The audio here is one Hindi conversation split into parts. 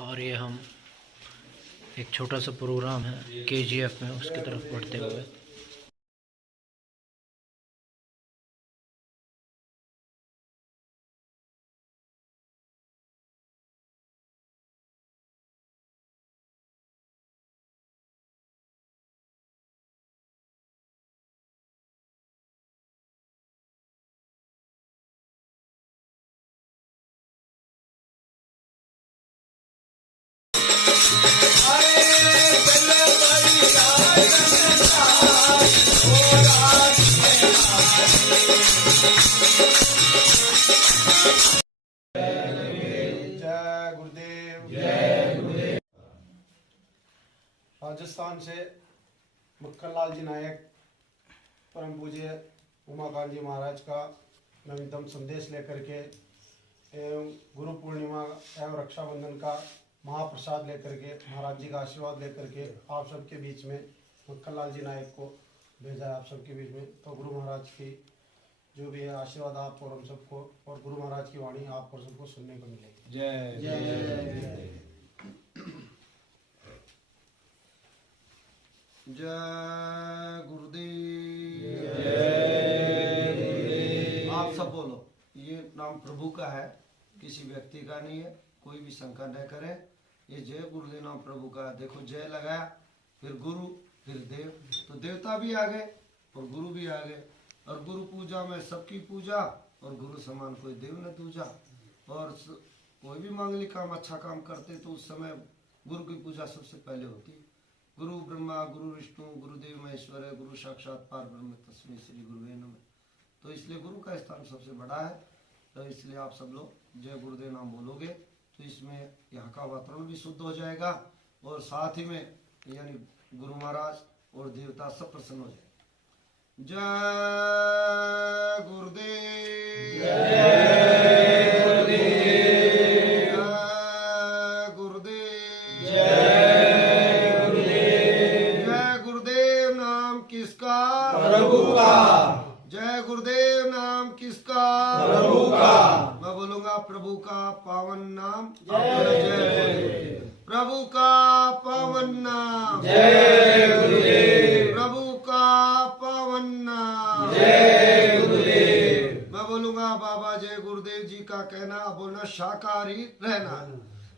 और ये हम एक छोटा सा प्रोग्राम है केजीएफ में, उसकी तरफ बढ़ते हुए। जय गुरुदेव। जय गुरुदेव। राजस्थान से मक्खन लाल जी नायक परम पूज्य उमाकांत जी महाराज का नवीनतम संदेश लेकर के एवं गुरु पूर्णिमा एवं रक्षाबंधन का महाप्रसाद लेकर के महाराज जी का आशीर्वाद लेकर के आप सबके बीच में मक्खन लाल जी नायक को भेजा है आप सबके बीच में। तो गुरु महाराज की जो भी है आशीर्वाद आप और हम सबको, और गुरु महाराज की वाणी आप और सबको सुनने को मिलेगी। जय जय जय जय गुरुदेव। जय गुरुदेव। आप सब बोलो, ये नाम प्रभु का है, किसी व्यक्ति का नहीं है, कोई भी शंका न करे। ये जय गुरुदेव नाम प्रभु का है। देखो जय लगाया, फिर गुरु, फिर देव, तो देवता भी आ गए और गुरु भी आ गए। और गुरु पूजा में सबकी पूजा, और गुरु समान कोई देव न दूजा। और कोई भी मांगलिक काम अच्छा काम करते तो उस समय गुरु की पूजा सबसे पहले होती। गुरु ब्रह्मा गुरु विष्णु गुरुदेव महेश्वर, गुरु साक्षात पार ब्रह्म तस्मै श्री गुरुवे नमः। तो इसलिए गुरु का स्थान सबसे बड़ा है। तो इसलिए आप सब लोग जय गुरुदेव नाम बोलोगे तो इसमें यहाँ का वातावरण भी शुद्ध हो जाएगा, और साथ ही में यानी गुरु महाराज और देवता सब प्रसन्न हो जाए। जय गुरुदेव। जय गुरुदेव। जय गुरुदेव। जय गुरुदेव। जय गुरुदेव नाम किसका? प्रभु का। जय गुरुदेव नाम किसका? प्रभु का। मैं बोलूंगा प्रभु का पावन नाम। जय प्रभु का पावन नाम। जय गुरुदेव। प्रभु का पावन नाम। जय गुरुदेव। मैं बोलूंगा बाबा जय गुरुदेव जी का कहना, बोलना शाकाहारी रहना।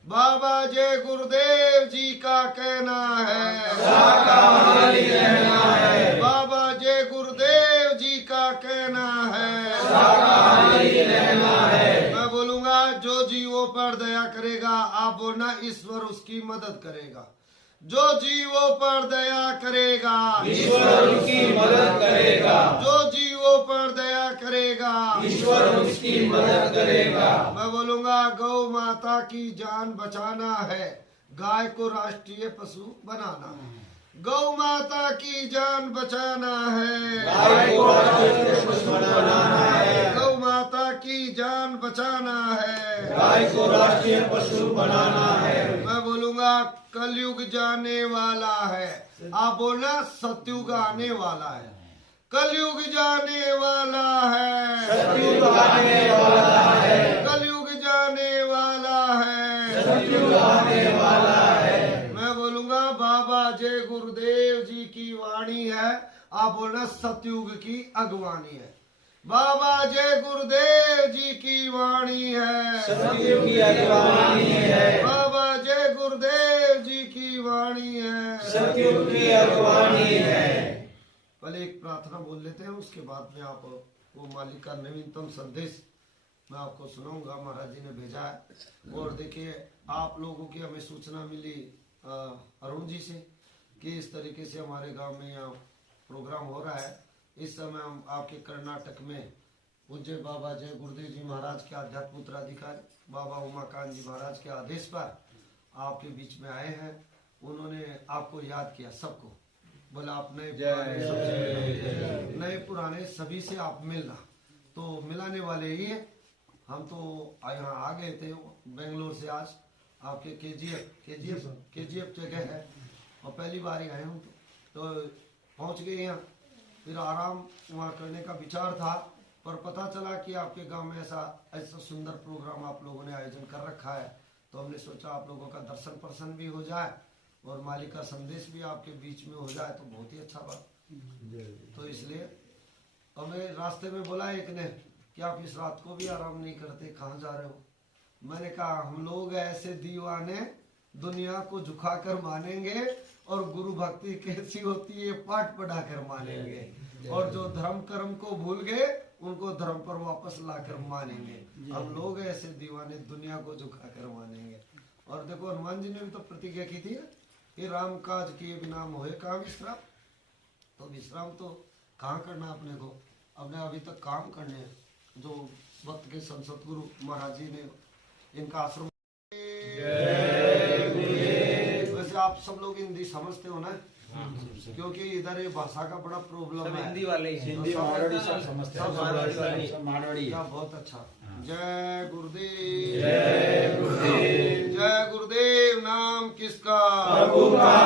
बाबा जय गुरुदेव जी का कहना है शाकाहारी रहना है। बाबा जय गुरुदेव जी का कहना है शाकाहारी रहना है। मैं बोलूंगा जो जीवों पर दया करेगा, आप बोलना ईश्वर उसकी मदद करेगा। जो जीवों पर दया करेगा, ईश्वर उसकी मदद करेगा। जो जीवों पर दया करेगा, ईश्वर उसकी मदद करेगा। मैं बोलूंगा गौ माता की जान बचाना है, गाय को राष्ट्रीय पशु बनाना है। गौ माता की जान बचाना है, गाय को राष्ट्रीय पशु बनाना है। गौ माता की जान बचाना है, गाय को राष्ट्रीय पशु बनाना है। मैं बोलूंगा कलयुग जाने वाला है, आप बोलना सतयुग आने वाला है। कलयुग जाने वाला है, सतयुग आने वाला है। कलयुग जाने वाला है, सतयुग आने वाला है। मैं बोलूंगा बाबा जय गुरुदेव जी की वाणी है, आप बोलना सतयुग की अगवानी है। बाबा जय गुरुदेव जी की वाणी है, सतयुग की अगवानी है। बाबा जय गुरुदेव जी की वाणी है, सतयुग की अगवानी है। पहले एक प्रार्थना बोल लेते हैं, उसके बाद में आप वो मालिक का नवीनतम संदेश मैं आपको सुनाऊंगा, महाराज जी ने भेजा है। और देखिए आप लोगों की हमें सूचना मिली अरुण जी से कि इस तरीके से हमारे गांव में यहाँ प्रोग्राम हो रहा है। इस समय हम आपके कर्नाटक में पूज्य बाबा जय गुरुदेव जी महाराज के आध्यात्म उत्तराधिकारी बाबा उमाकांत जी महाराज के आदेश पर आपके बीच में आए हैं। उन्होंने आपको याद किया, सबको बोला आप नए पुराने सभी से आप मिलना, तो मिलाने वाले ही है। हम तो यहाँ आ गए थे बेंगलोर से, आज आपके केजीएफ जगह है और पहली बार ही आए हम तो पहुँच गए यहाँ। फिर आराम वहाँ करने का विचार था, पर पता चला कि आपके गांव में ऐसा सुंदर प्रोग्राम आप लोगों ने आयोजन कर रखा है, तो हमने सोचा आप लोगों का दर्शन प्रसन्न भी हो जाए और मालिक का संदेश भी आपके बीच में हो जाए तो बहुत ही अच्छा बात। तो इसलिए हमें रास्ते में बोला एक ने कि आप इस रात को भी आराम नहीं करते, कहाँ जा रहे हो? मैंने कहा हम लोग ऐसे दीवाने दुनिया को झुका कर मानेंगे और गुरु भक्ति कैसी होती है पाठ पढ़ा कर मानेंगे, और जो धर्म कर्म को भूल गए उनको धर्म पर वापस लाकर मानेंगे। हम लोग ऐसे दीवाने दुनिया को झुका कर मानेंगे। और देखो हनुमान जी ने भी तो प्रतिज्ञा की थी कि राम काज किए बिना मोहे कहाँ विश्राम। तो विश्राम तो कहाँ करना अपने को, अपने अभी तक काम करने हैं। जो वक्त के संत सतगुरु महाराज जी ने इनका आश्रम, वैसे आप सब लोग हिंदी समझते हो ना, क्योंकि इधर ये भाषा का बड़ा प्रॉब्लम है। हिंदी वाले हिंदी मारवाड़ी सब समझते हैं, मारवाड़ी। बहुत अच्छा। जय गुरुदेव, जय गुरुदेव, जय गुरुदेव। नाम किसका? प्रभु का।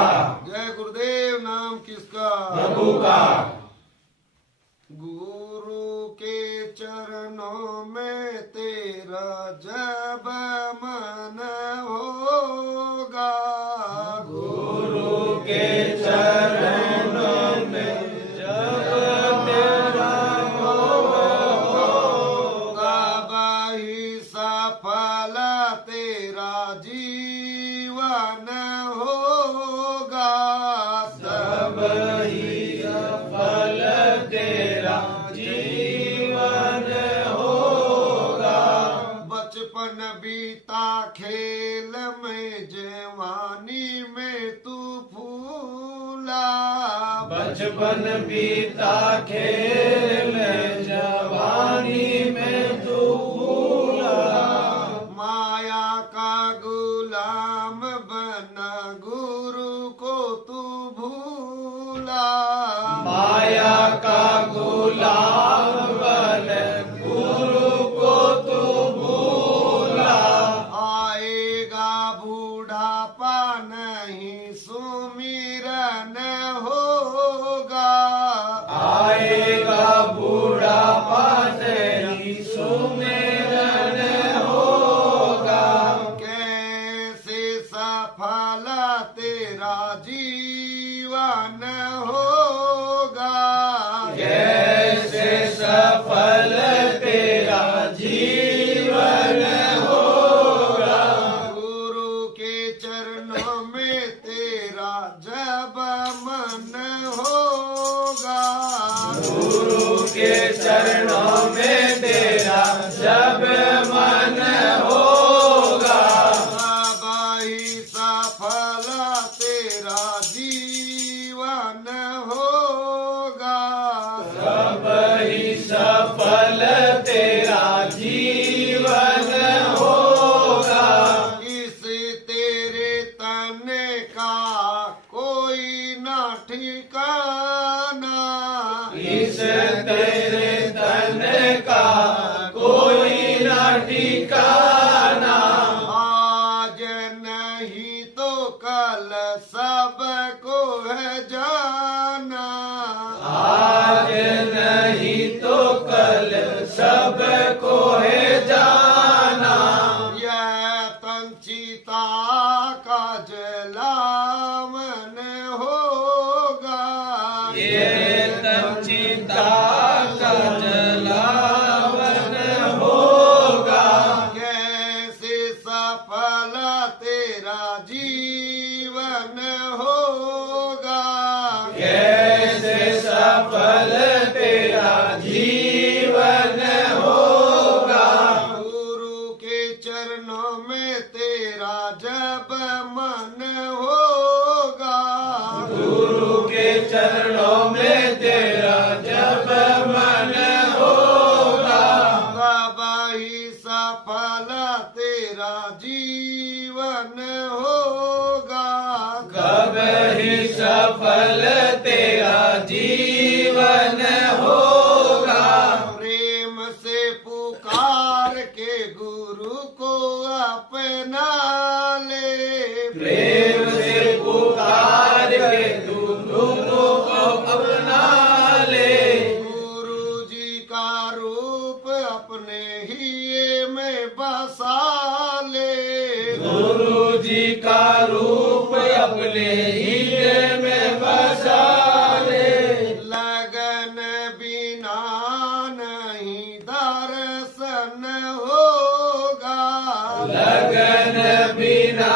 जय गुरुदेव। नाम किसका? प्रभु का। गुरु के चरणों में तेरा जब मन होगा, गुरु के चरणों में जब तेरा होगा, वही सफल तेरा जीवन होगा, तब ही सफल तेरा जीवन होगा। बचपन बीता खेल में जवानी में तू फूला, बचपन बीता खेल में जवानी में तू भूला। माया का गुलाम बना गुरु को तू भूला, माया का गुलाम बन गुरु को तू भूला। आएगा बूढ़ापा नहीं सुमिरन होगा, आएगा बूढ़ापा नहीं सुमिरन होगा। कैसे सफल तेरा जीवन होगा, कैसे सफल तेरा जीवन होगा। गुरु के चरणों में तेरा जब मन होगा, गुरु के चरणों में तेरा जब मन होगा, तब ही सफल तेरा जीवन होगा, तब ही सफल तेरा जीवन होगा। इस तेरे तन का कोई ना ठिकाना, इस तेरे तन का कोई ना ठिकाना। आज नहीं तो कल सबको है जाना, आज नहीं तो कल सबको है जाना। यह तन चिता का जलावन होगा, ये तन चिता का जलावन होगा। कैसे सफल तेरा जीवन होगा, कैसे सफल तेरा जीवन होगा। गुरु के चरणों में तेरा जब मन होगा, गुरु के चरणों में तेरा जब मन होगा, तब ही सफल तेरा जीवन होगा, कब ही सफल तेरा जीवन होगा। प्रेम से पुकार के गुरु को अपना ले, प्रेम से पुकार के गुरु को अपना ले। गुरु जी का रूप अपने ही में बसा ले, गुरु जी का रूप अपने हीरे में बसा ले। लगन बिना नहीं दर्शन होगा, लगन बिना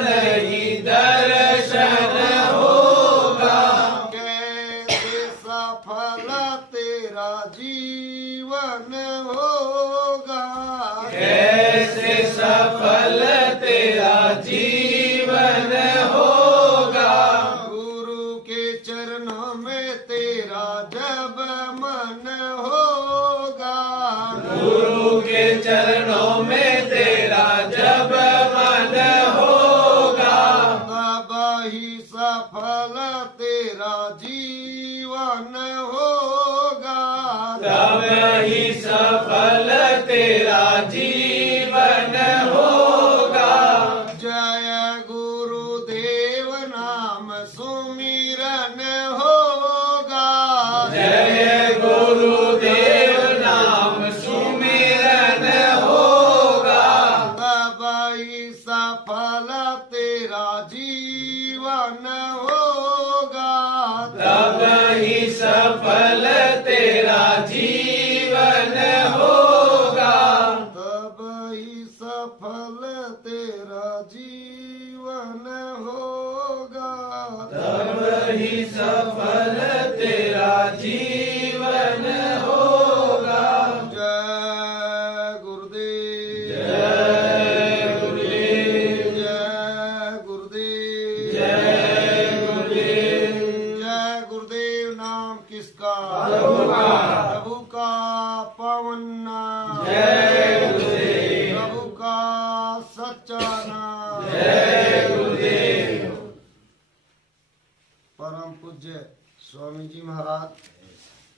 नहीं दर्शन होगा। कैसे सफल तेरा जीवन होगा, कैसे सफल तेरा जीवन होगा। गुरु के चरणों में तेरा जब मन होगा, गुरु के चरणों में तेरा जब मन होगा। तब ही सफल तेरा जीवन होगा, तब ही सफल तेरा जीवन होगा। जय गुरुदेव नाम सुमिरन होगा, जय गुरुदेव नाम सुमिरन होगा। तब ही सफल तेरा जीवन होगा, तब ही सफल तेरा जीवन होगा। तब ही सफल तेरा जीवन होगा। तब ही सफल तेरा जीवन होगा। जय गुरुदेव, जय गुरुदेव, जय गुरुदेव, जय गुरुदेव। जय गुरुदेव नाम किसका? प्रभु का। प्रभु का पावन नाम, जय गुरुदेव, प्रभु का सच्चा नाम। जय गुरुदेव। परम पूज्य स्वामी जी महाराज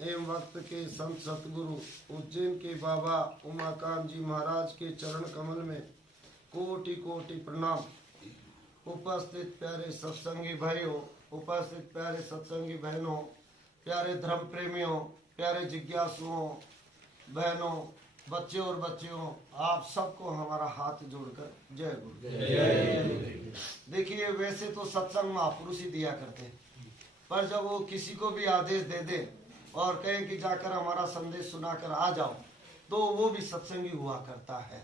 एवं वक्त के संत सतगुरु उज्जैन के बाबा उमाकांत जी महाराज के चरण कमल में कोटि कोटि प्रणाम। उपस्थित प्यारे सत्संगी भाइयों, उपस्थित प्यारे सत्संगी बहनों, प्यारे धर्म प्रेमियों, प्यारे जिज्ञासुओं, बहनों, बच्चे और बच्चियों, आप सबको हमारा हाथ जोड़कर जय गुरु। देखिए, वैसे तो सत्संग महापुरुष ही दिया करते हैं, पर जब वो किसी को भी आदेश दे दे और कहे कि जाकर हमारा संदेश सुनाकर आ जाओ, तो वो भी सत्संगी हुआ करता है।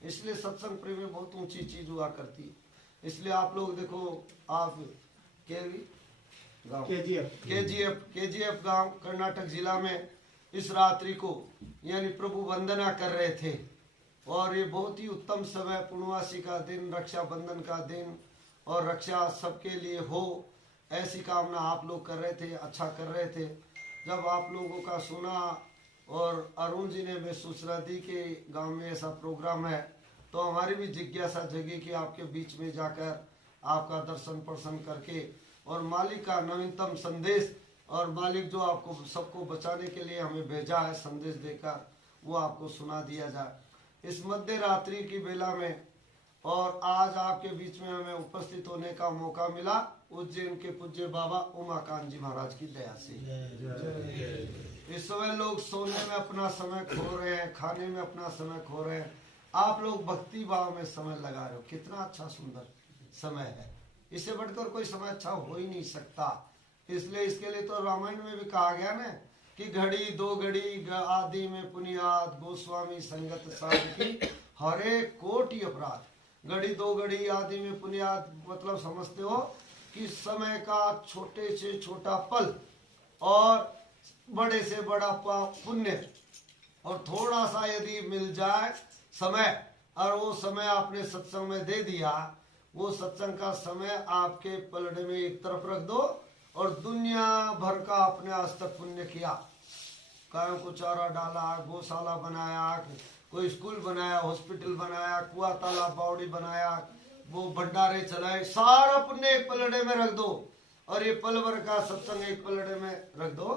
इसलिए सत्संग प्रेमी बहुत ऊंची चीज हुआ करती है। इसलिए आप लोग देखो, आप केजीएफ गांव कर्नाटक जिला में इस रात्रि को यानी प्रभु वंदना कर रहे थे, और ये बहुत ही उत्तम समय, पूर्णवासी का दिन, रक्षाबंधन का दिन, और रक्षा सबके लिए हो ऐसी कामना आप लोग कर रहे थे, अच्छा कर रहे थे। जब आप लोगों का सुना और अरुण जी ने सूचना दी कि गांव में ऐसा प्रोग्राम है, तो हमारी भी जिज्ञासा जगी कि आपके बीच में जाकर आपका दर्शन प्रसन्न करके और मालिक का नवीनतम संदेश, और मालिक जो आपको सबको बचाने के लिए हमें भेजा है संदेश देकर, वो आपको सुना दिया जाए इस मध्य रात्रि की बेला में। और आज आपके बीच में हमें उपस्थित होने का मौका मिला उज्जैन के पूज्य बाबा उमाकांत जी महाराज की दया से। इस समय लोग सोने में अपना समय खो रहे हैं, खाने में अपना समय खो रहे हैं, आप लोग भक्ति भाव में समय लगा रहे हो। कितना अच्छा सुंदर समय है, इससे बढ़कर कोई समय अच्छा हो ही नहीं सकता। इसलिए इसके लिए तो रामायण में भी कहा गया ना कि घड़ी दो घड़ी आदि में पुनियाद, गोस्वामी संगत साध की हरे कोटि अपराध। घड़ी दो घड़ी आदि में पुनियाद मतलब समझते हो कि समय का छोटे से छोटा पल और बड़े से बड़ा पुण्य, और थोड़ा सा यदि मिल जाए समय, और वो समय आपने सत्संग में दे दिया, वो सत्संग का समय आपके पलड़े में एक तरफ रख दो और दुनिया भर का अपने आज तक पुण्य किया। गायों को चारा डाला, गौशाला बनाया, कोई स्कूल बनाया, हॉस्पिटल बनाया, कुआ तालाब बावड़ी बनाया, वो भंडारे चलाए, सारा पुण्य एक पलड़े में रख दो, और ये पल भर का सत्संग एक पलड़े में रख दो,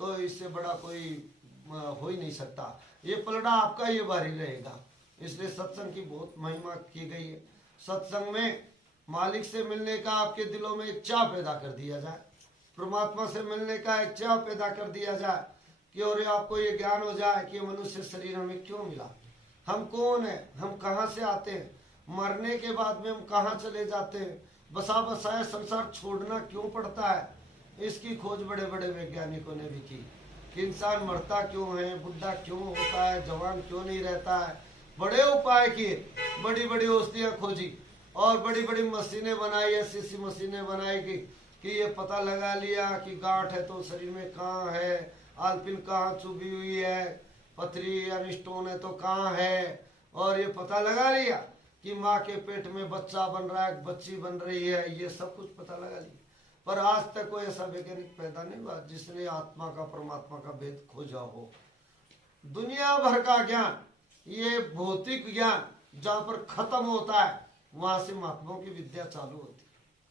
तो इससे बड़ा कोई हो ही नहीं सकता। ये पलड़ा आपका ये भारी रहेगा। इसलिए सत्संग की बहुत महिमा की गई है। सत्संग में मालिक से मिलने का आपके दिलों में एक चाह पैदा कर दिया जाए, परमात्मा से मिलने का एक चाह पैदा कर दिया जाए कि और आपको ये ज्ञान हो जाए कि मनुष्य शरीर हमें क्यों मिला, हम कौन है, हम कहाँ से आते हैं, मरने के बाद में हम कहाँ चले जाते हैं, बसा बसाया संसार छोड़ना क्यों पड़ता है, इसकी खोज बड़े बड़े वैज्ञानिकों ने भी की कि इंसान मरता क्यों है, बुढ़ा क्यों होता है, जवान क्यों नहीं रहता है। बड़े उपाय किए, बड़ी बड़ी औषधियां खोजी और बड़ी बड़ी मशीनें बनाई, ऐसी मशीनें बनाई कि ये पता लगा लिया कि गांठ है तो शरीर में कहाँ है, आलपिन कहाँ चुभी हुई है, पथरी या स्टोन है तो कहाँ है, और ये पता लगा लिया कि माँ के पेट में बच्चा बन रहा है, बच्ची बन रही है, ये सब कुछ पता लगा लिया। पर आज तक कोई ऐसा वैज्ञानिक पैदा नहीं हुआ जिसने आत्मा का परमात्मा का भेद खोजा हो। दुनिया भर का ज्ञान, ये भौतिक ज्ञान जहाँ पर खत्म होता है वहां से महात्माओं की विद्या चालू होती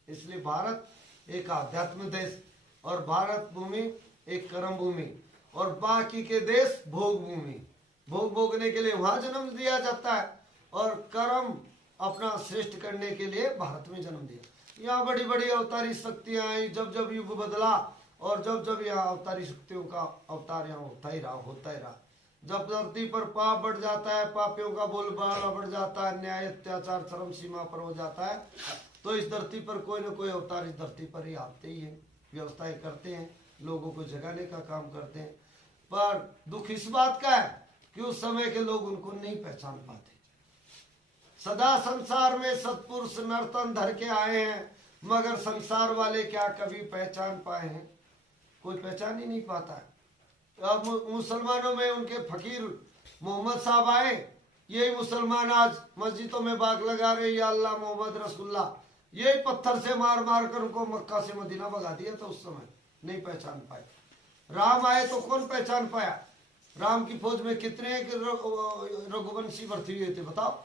है। इसलिए भारत एक आध्यात्म देश और भारत भूमि एक कर्म भूमि और बाकी के देश भोग भूमि। भोग भोगने के लिए वहां जन्म दिया जाता है और कर्म अपना श्रेष्ठ करने के लिए भारत में जन्म दिया। यहाँ बड़ी बड़ी अवतारी शक्तियां आई, जब जब युग बदला और जब जब यहाँ अवतारी शक्तियों का अवतार यहाँ होता ही रहा। जब धरती पर पाप बढ़ जाता है, पापियों का बोलबाला बढ़ जाता है, न्याय अत्याचार चरम सीमा पर हो जाता है, तो इस धरती पर कोई न कोई अवतार इस धरती पर ही आते ही है, व्यवस्थाएं करते हैं, लोगों को जगाने का काम करते हैं। पर दुख इस बात का है कि उस समय के लोग उनको नहीं पहचान पाते। सदा संसार में सत्पुरुष नर्तन धर के आए हैं, मगर संसार वाले क्या कभी पहचान पाए हैं? कोई पहचान ही नहीं पाता है। अब मुसलमानों में उनके फकीर मोहम्मद साहब आए, यही मुसलमान आज मस्जिदों में बाग लगा रहे, या अल्लाह मोहम्मद रसूलुल्लाह, यही पत्थर से मार मार कर उनको मक्का से मदीना भगा दिया। तो उस समय नहीं पहचान पाए। राम आए तो कौन पहचान पाया? राम की फौज में कितने रघुवंशी भर्ती हुए थे बताओ?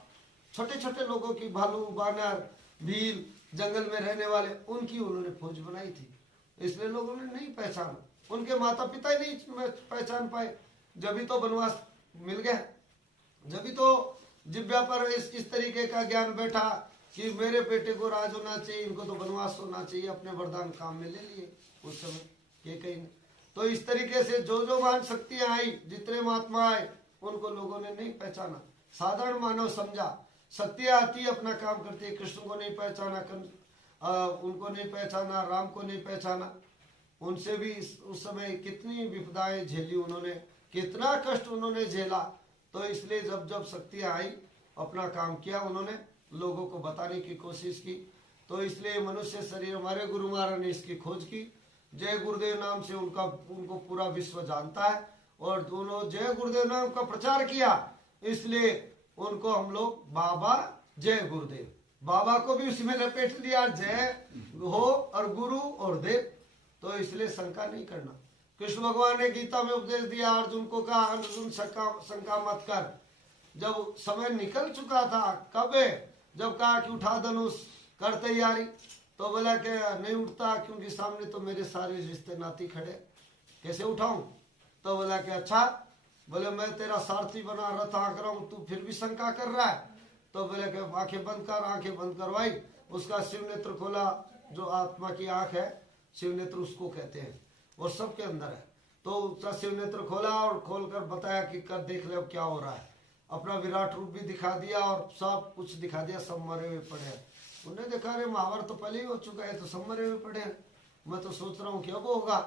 छोटे छोटे लोगों की, भालू बानर भील जंगल में रहने वाले, उनकी उन्होंने फौज बनाई थी। इसलिए लोगों ने नहीं पहचाना, उनके माता पिता ही नहीं पहचान पाए। जब तो वनवास मिल गया, जब तो जिब्या पर इस तरीके का ज्ञान बैठा कि मेरे बेटे को राज होना चाहिए, इनको तो वनवास होना चाहिए, अपने वरदान काम में ले लिए उस समय ये कहीं। तो इस तरीके से जो जो महान शक्तियां आई, जितने महात्मा आए, उनको लोगों ने नहीं पहचाना। साधारण मानव समझा शक्तियां आती है, अपना काम करती है। कृष्ण को नहीं पहचाना, उनको नहीं पहचाना, राम को नहीं पहचाना। उनसे भी उस समय कितनी विपदाएं झेली उन्होंने, कितना कष्ट उन्होंने झेला। तो इसलिए जब जब शक्तियां आई, अपना काम किया, उन्होंने लोगों को बताने की कोशिश की। तो इसलिए मनुष्य शरीर, हमारे गुरु महाराज ने इसकी खोज की। जय गुरुदेव नाम से उनको पूरा विश्व जानता है और दोनों जय गुरुदेव नाम का प्रचार किया, इसलिए उनको हम लोग बाबा जय गुरुदेव, बाबा को भी उसमें लपेट लिया, जय हो और गुरु और देव। तो इसलिए शंका नहीं करना। कृष्ण भगवान ने गीता में उपदेश दिया, अर्जुन को कहा अर्जुन शंका मत कर। जब समय निकल चुका था, कब जब कहा कि उठा धनुष कर तैयारी, तो बोला कि नहीं उठता, क्योंकि सामने तो मेरे सारे रिश्ते नाती खड़े, कैसे उठाऊं? तो बोला कि अच्छा, बोले मैं तेरा सारथी बना रथ आंक रहा हूं, तू फिर भी शंका कर रहा है? तो बोले कि आंखें बंद कर। आंखें बंद करवाई, उसका शिव नेत्र खोला, जो आत्मा की आंख है, शिव नेत्र उसको कहते हैं, और सबके अंदर है। तो उसका शिव नेत्र खोला और खोलकर बताया कि कर देख ले अब क्या हो रहा है। अपना विराट रूप भी दिखा दिया और सब कुछ दिखा दिया, सब मरे हुए पड़े हैं। उन्हें देखा, अरे महाभारत तो पहले ही हो चुका है, तो सब मरे हुए पड़े हैं, मैं तो सोच रहा हूँ कि अब होगा।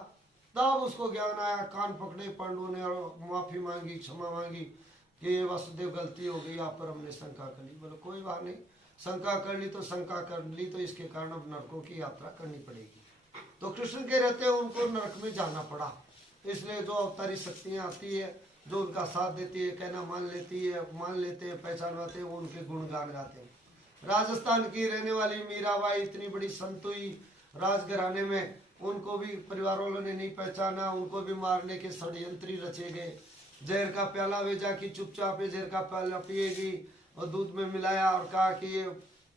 तब उसको ज्ञान आया, कान पकड़े पांडु ने और माफी मांगी, क्षमा मांगी कि ये वासुदेव गलती हो गई, आप पर हमने शंका कर ली। बोले कोई बात नहीं, शंका कर ली तो शंका कर ली, तो इसके कारण अब नरकों की यात्रा करनी पड़ेगी। तो कृष्ण के रहते उनको नरक में जाना पड़ा। इसलिए जो अवतारी शक्तियां आती है, जो उनका साथ देती है, कहना मान लेते हैं, पहचानवाते हैं, वो उनके गुणगान गाते हैं। राजस्थान की रहने वाली मीराबाई इतनी बड़ी संत हुई राजघराने में, उनको भी परिवार वालों ने नहीं पहचाना, उनको भी मारने के षड्यंत्री रचे गए। जहर का प्याला भेजा कि चुपचाप जहर का प्याला पिएगी, और दूध में मिलाया और कहा कि ये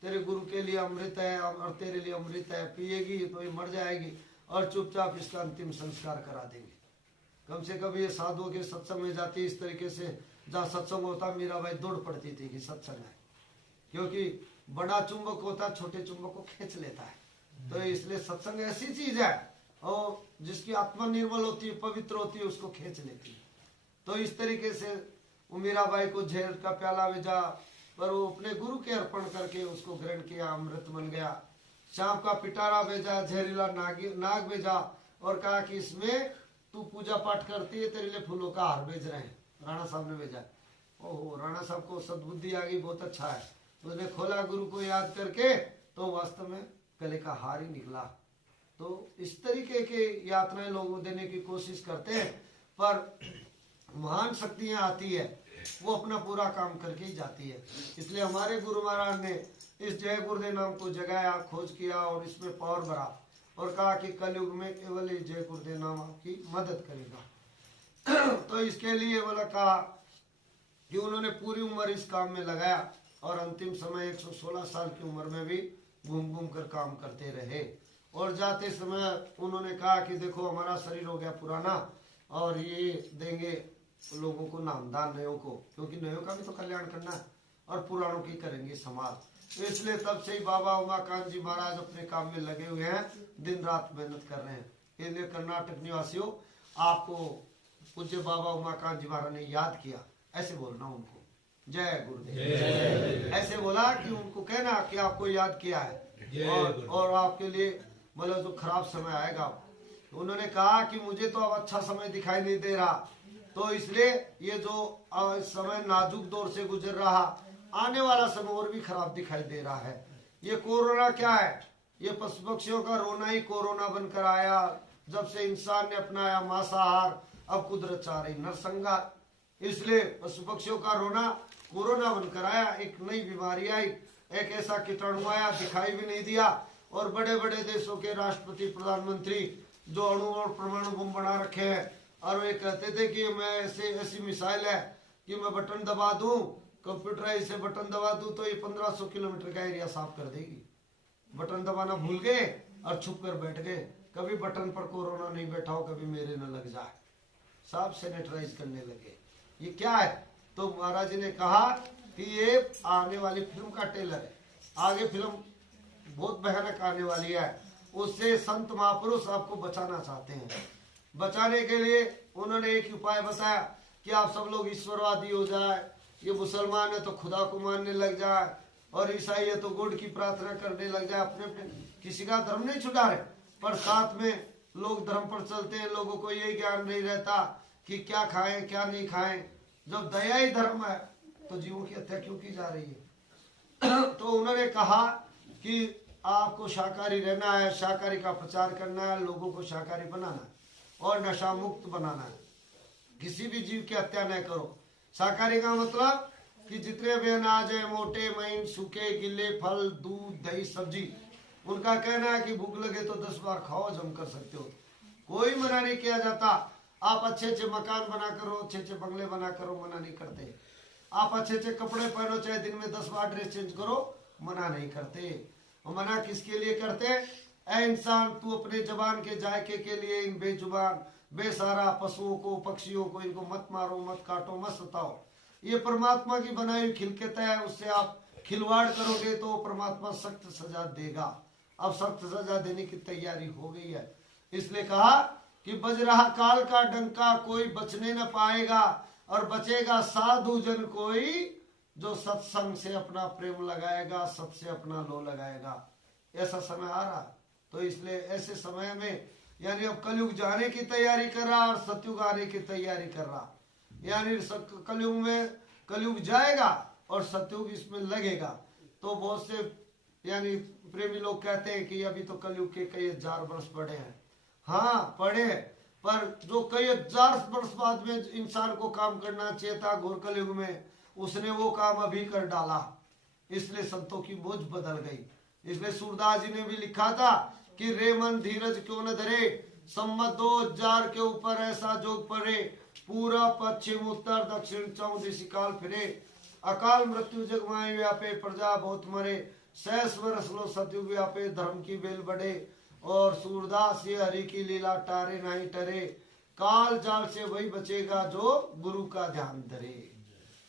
तेरे गुरु के लिए अमृत है और तेरे लिए अमृत है, पिएगी तो ये मर जाएगी, और चुपचाप इसका अंतिम संस्कार करा देंगे। कम से कम ये साधुओं के सत्संग में जाती इस तरीके से, जहाँ सत्संग होता मीराबाई दौड़ पड़ती थी कि सत्संग है, क्योंकि बड़ा चुंबक होता छोटे चुंबक को खींच लेता है। तो इसलिए सत्संग ऐसी चीज है और जिसकी आत्मा निर्मल होती है, पवित्र होती है, उसको खींच लेती है। तो इस तरीके से मीराबाई को जहर का प्याला भेजा पर वो अपने गुरु के अर्पण करके उसको ग्रहण किया, अमृत बन गया। सांप का पिटारा भेजा, जहरीला नाग भेजा और कहा कि इसमें तू पूजा पाठ करती है, तेरे लिए फूलों का हार भेज रहे हैं। राणा साहब ने भेजा। ओहो, राणा साहब को सद्बुद्धि आ गई, बहुत अच्छा है। उसने खोला गुरु को याद करके, तो वास्तव में गले का हार ही निकला। तो इस तरीके के यातनाएं लोगों देने की कोशिश करते हैं, पर महान शक्तियां आती है, वो अपना पूरा काम करके ही जाती है। इसलिए हमारे गुरु महाराज ने इस जय गुरुदेव नाम को जगाया, खोज किया और इसमें पावर भरा और कहा कि कलयुग में केवल ही जय गुरुदेव नाम आपकी मदद करेगा। तो इसके लिए बोला कहा कि उन्होंने पूरी उम्र इस काम में लगाया और अंतिम समय 116 साल की उम्र में भी घूम घूम कर काम करते रहे। और जाते समय उन्होंने कहा कि देखो हमारा शरीर हो गया पुराना और ये देंगे लोगों को नामदान, नयों को, क्योंकि नयों का भी तो कल्याण करना है और पुराणों की करेंगे समाज। इसलिए तब से ही बाबा उमाकांत जी महाराज अपने काम में लगे हुए हैं, दिन रात मेहनत कर रहे हैं। इसलिए कर्नाटक निवासियों, आपको पूज्य बाबा उमाकांत जी महाराज ने याद किया, ऐसे बोलना उनको, जय गुरुदेव। ऐसे बोला कि उनको कहना कि आपको याद किया है और आपके लिए मतलब जो खराब समय आएगा। उन्होंने कहा कि मुझे तो अब अच्छा समय दिखाई नहीं दे रहा, तो इसलिए ये जो समय नाजुक दौर से गुजर रहा, आने वाला समय और भी खराब दिखाई दे रहा है। ये कोरोना क्या है? ये पशु पक्षियों का रोना ही कोरोना बनकर आया। जब से इंसान ने अपनाया मांसाहार, अब कुदरत चाह रही नरसंहार। इसलिए पशु पक्षियों का रोना कोरोना बनकर आया। एक नई बीमारी आई, एक ऐसा कीटाणु आया, दिखाई भी नहीं दिया। और बड़े बड़े देशों के राष्ट्रपति, प्रधानमंत्री जो अणु और परमाणु बम बना रखे हैं, और वे कहते थे कि मैं ऐसी मिसाइल है कि मैं बटन दबा दूं, कंप्यूटराइज से बटन दबा दूं तो ये 1500 किलोमीटर का एरिया साफ कर देगी। बटन दबाना भूल गए और छुप कर बैठ गए। कभी बटन पर कोरोना नहीं बैठा हो, कभी मेरे न लग जाए, साफ सैनिटाइज करने लगे। ये क्या है? तो महाराज जी ने कहा कि ये आने वाली फिल्म का टेलर है, आगे फिल्म बहुत भयानक आने वाली है, उससे संत महापुरुष आपको बचाना चाहते हैं। बचाने के लिए उन्होंने एक उपाय बताया कि आप सब लोग ईश्वरवादी हो जाए, ये मुसलमान है तो खुदा को मानने लग जाए, और ईसाई है तो गॉड की प्रार्थना करने लग जाए। अपने किसी का धर्म नहीं छुड़ा रहे, पर साथ में लोग धर्म पर चलते हैं। लोगों को यही ज्ञान नहीं रहता कि क्या खाएं क्या नहीं खाएं। जब दया ही धर्म है तो जीवों की हत्या क्यों की जा रही है? तो उन्होंने कहा कि आपको शाकाहारी रहना है, शाकाहारी का प्रचार करना है, लोगों को शाकाहारी बनाना है और नशा मुक्त बनाना है। किसी भी जीव की हत्या न करो। शाकाहारी का मतलब कि जितने भी अनाज है, मोटे, महीन, सूखे, गिले, फल, दूध, दही, सब्जी, उनका कहना है कि भूख लगे तो 10 बार खाओ, जम कर सकते हो, कोई मना नहीं किया जाता। आप अच्छे अच्छे मकान बना करो, अच्छे अच्छे बंगले बना करो, मना नहीं करते। आप अच्छे अच्छे कपड़े पहनो, चाहे दिन में 10 बार ड्रेस चेंज करो, मना नहीं करते। और मना किसके लिए करते? ऐ इंसान, तू अपने जबान के जायके के लिए इन बेजुबान बेसारा पशुओं को, पक्षियों को, इनको मत मारो, मत काटो, मत सताओ। ये परमात्मा की बनाई हुई खिलकत है, उससे आप खिलवाड़ करोगे तो परमात्मा सख्त सजा देगा। अब सख्त सजा देने की तैयारी हो गई है। इसलिए कहा कि बज रहा काल का डंका, कोई बचने न पाएगा, और बचेगा साधु जन कोई, जो सत्संग से अपना प्रेम लगाएगा, सत से अपना लो लगाएगा। ऐसा समय आ रहा। तो इसलिए ऐसे समय में यानी अब कलयुग जाने की तैयारी कर रहा और सतयुग आने की तैयारी कर रहा। यानी कलयुग में कलयुग जाएगा और सतयुग इसमें लगेगा। तो बहुत से यानी प्रेमी लोग कहते हैं कि अभी तो कलयुग के कई 1000 वर्ष पड़े हैं। हाँ पड़े, पर जो कई 1000 वर्ष बाद में इंसान को काम करना चाहिए था घोर कलयुग में, उसने वो काम अभी कर डाला। इसलिए संतों की बोझ बदल गई। इसलिए सूरदास जी ने भी लिखा था कि रे मन धीरज क्यों न धरे, सम्मत 2000 के ऊपर ऐसा जोग पड़े, पूरा पश्चिम उत्तर दक्षिण 14 दिशा काल फिरे, अकाल मृत्यु जगमाई व्यापे, प्रजा बहुत मरे, 6 वर्ष लो सतयुग व्यापे, धर्म की बेल बढ़े। और सूरदास ये हरि की लीला टारे नहीं टरे, काल जाल से वही बचेगा जो गुरु का ध्यान धरे।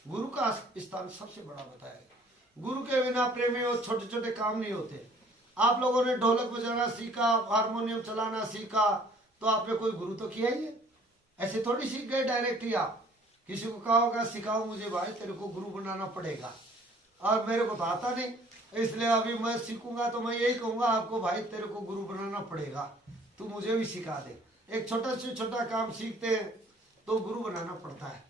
गुरु का स्थान सबसे बड़ा बताया। गुरु के बिना प्रेमी और छोटे छोटे काम नहीं होते। आप लोगों ने ढोलक बजाना सीखा, हारमोनियम चलाना सीखा, तो आपने कोई गुरु तो किया ही है। ऐसे थोड़ी सीख गए डायरेक्ट ही। आप किसी को कहा होगा सिखाओ मुझे भाई, तेरे को गुरु बनाना पड़ेगा। और मेरे को तो आता नहीं, इसलिए अभी मैं सीखूंगा तो मैं यही कहूंगा आपको, भाई तेरे को गुरु बनाना पड़ेगा, तू मुझे भी सिखा दे। एक छोटा से छोटा काम सीखते हैं तो गुरु बनाना पड़ता है।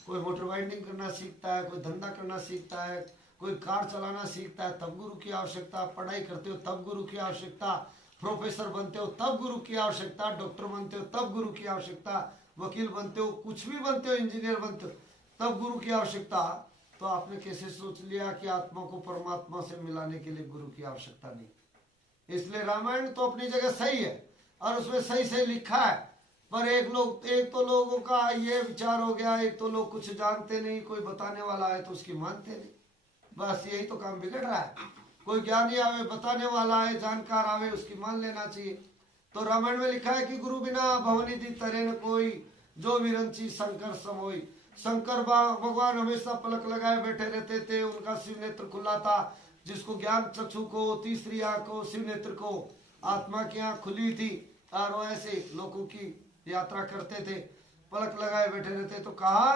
कोई मोटर बाइंडिंग करना सीखता है, कोई धंधा करना सीखता है, कोई कार चलाना सीखता है, तब गुरु की आवश्यकता। पढ़ाई करते हो तब गुरु की आवश्यकता, प्रोफेसर बनते हो तब गुरु की आवश्यकता, डॉक्टर बनते हो तब गुरु की आवश्यकता, वकील बनते हो, कुछ भी बनते हो, इंजीनियर बनते हो तब गुरु की आवश्यकता। तो आपने कैसे सोच लिया कि आत्मा को परमात्मा से मिलाने के लिए गुरु की आवश्यकता नहीं? इसलिए रामायण तो अपनी जगह सही है और उसमें सही सही लिखा है, पर एक तो लोगों का ये विचार हो गया, एक तो लोग कुछ जानते नहीं, कोई बताने वाला है तो उसकी मानते नहीं, बस यही तो काम बिगड़ रहा है। कोई ज्ञानी आवे, बताने वाला है, जानकार आवे, उसकी मान लेना चाहिए। तो रामायण में लिखा है कि गुरु बिना भवनिधि तरे न कोई, जो विरंची शंकर समोई। शंकर भगवान हमेशा पलक लगाए बैठे रहते थे, उनका शिव नेत्र खुला था। जिसको ज्ञान चक्षु को, तीसरी आंख को, शिव नेत्र को, आत्मा की आंख खुली थी और वो ऐसे लोगों की यात्रा करते थे, पलक लगाए बैठे रहते। तो कहा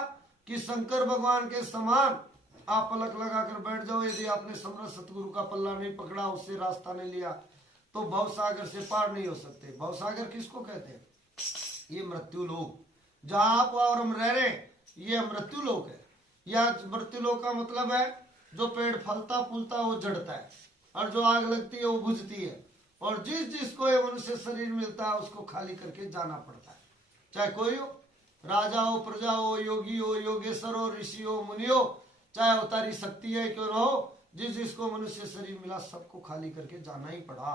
कि शंकर भगवान के समान आप पलक लगाकर बैठ जाओ, यदि आपने समर्थ सतगुरु का पल्ला नहीं पकड़ा, उससे रास्ता नहीं लिया, तो भवसागर से पार नहीं हो सकते। भवसागर किसको कहते हैं? ये मृत्यु लोक, जहां आप और हम रह रहे हैं, ये मृत्यु लोक है। या मृत्यु लोक का मतलब है जो पेड़ फलता फूलता वो जड़ता है, और जो आग लगती है वो बुझती है, और जिसको ये मनुष्य शरीर मिलता है उसको खाली करके जाना पड़ता है। चाहे कोई हो, राजा हो, प्रजा हो, योगी हो, योगेश्वर हो, ऋषि हो, मुनि हो, चाहे अवतारी शक्ति है क्यों ना हो, जिसको मनुष्य शरीर मिला सबको खाली करके जाना ही पड़ा।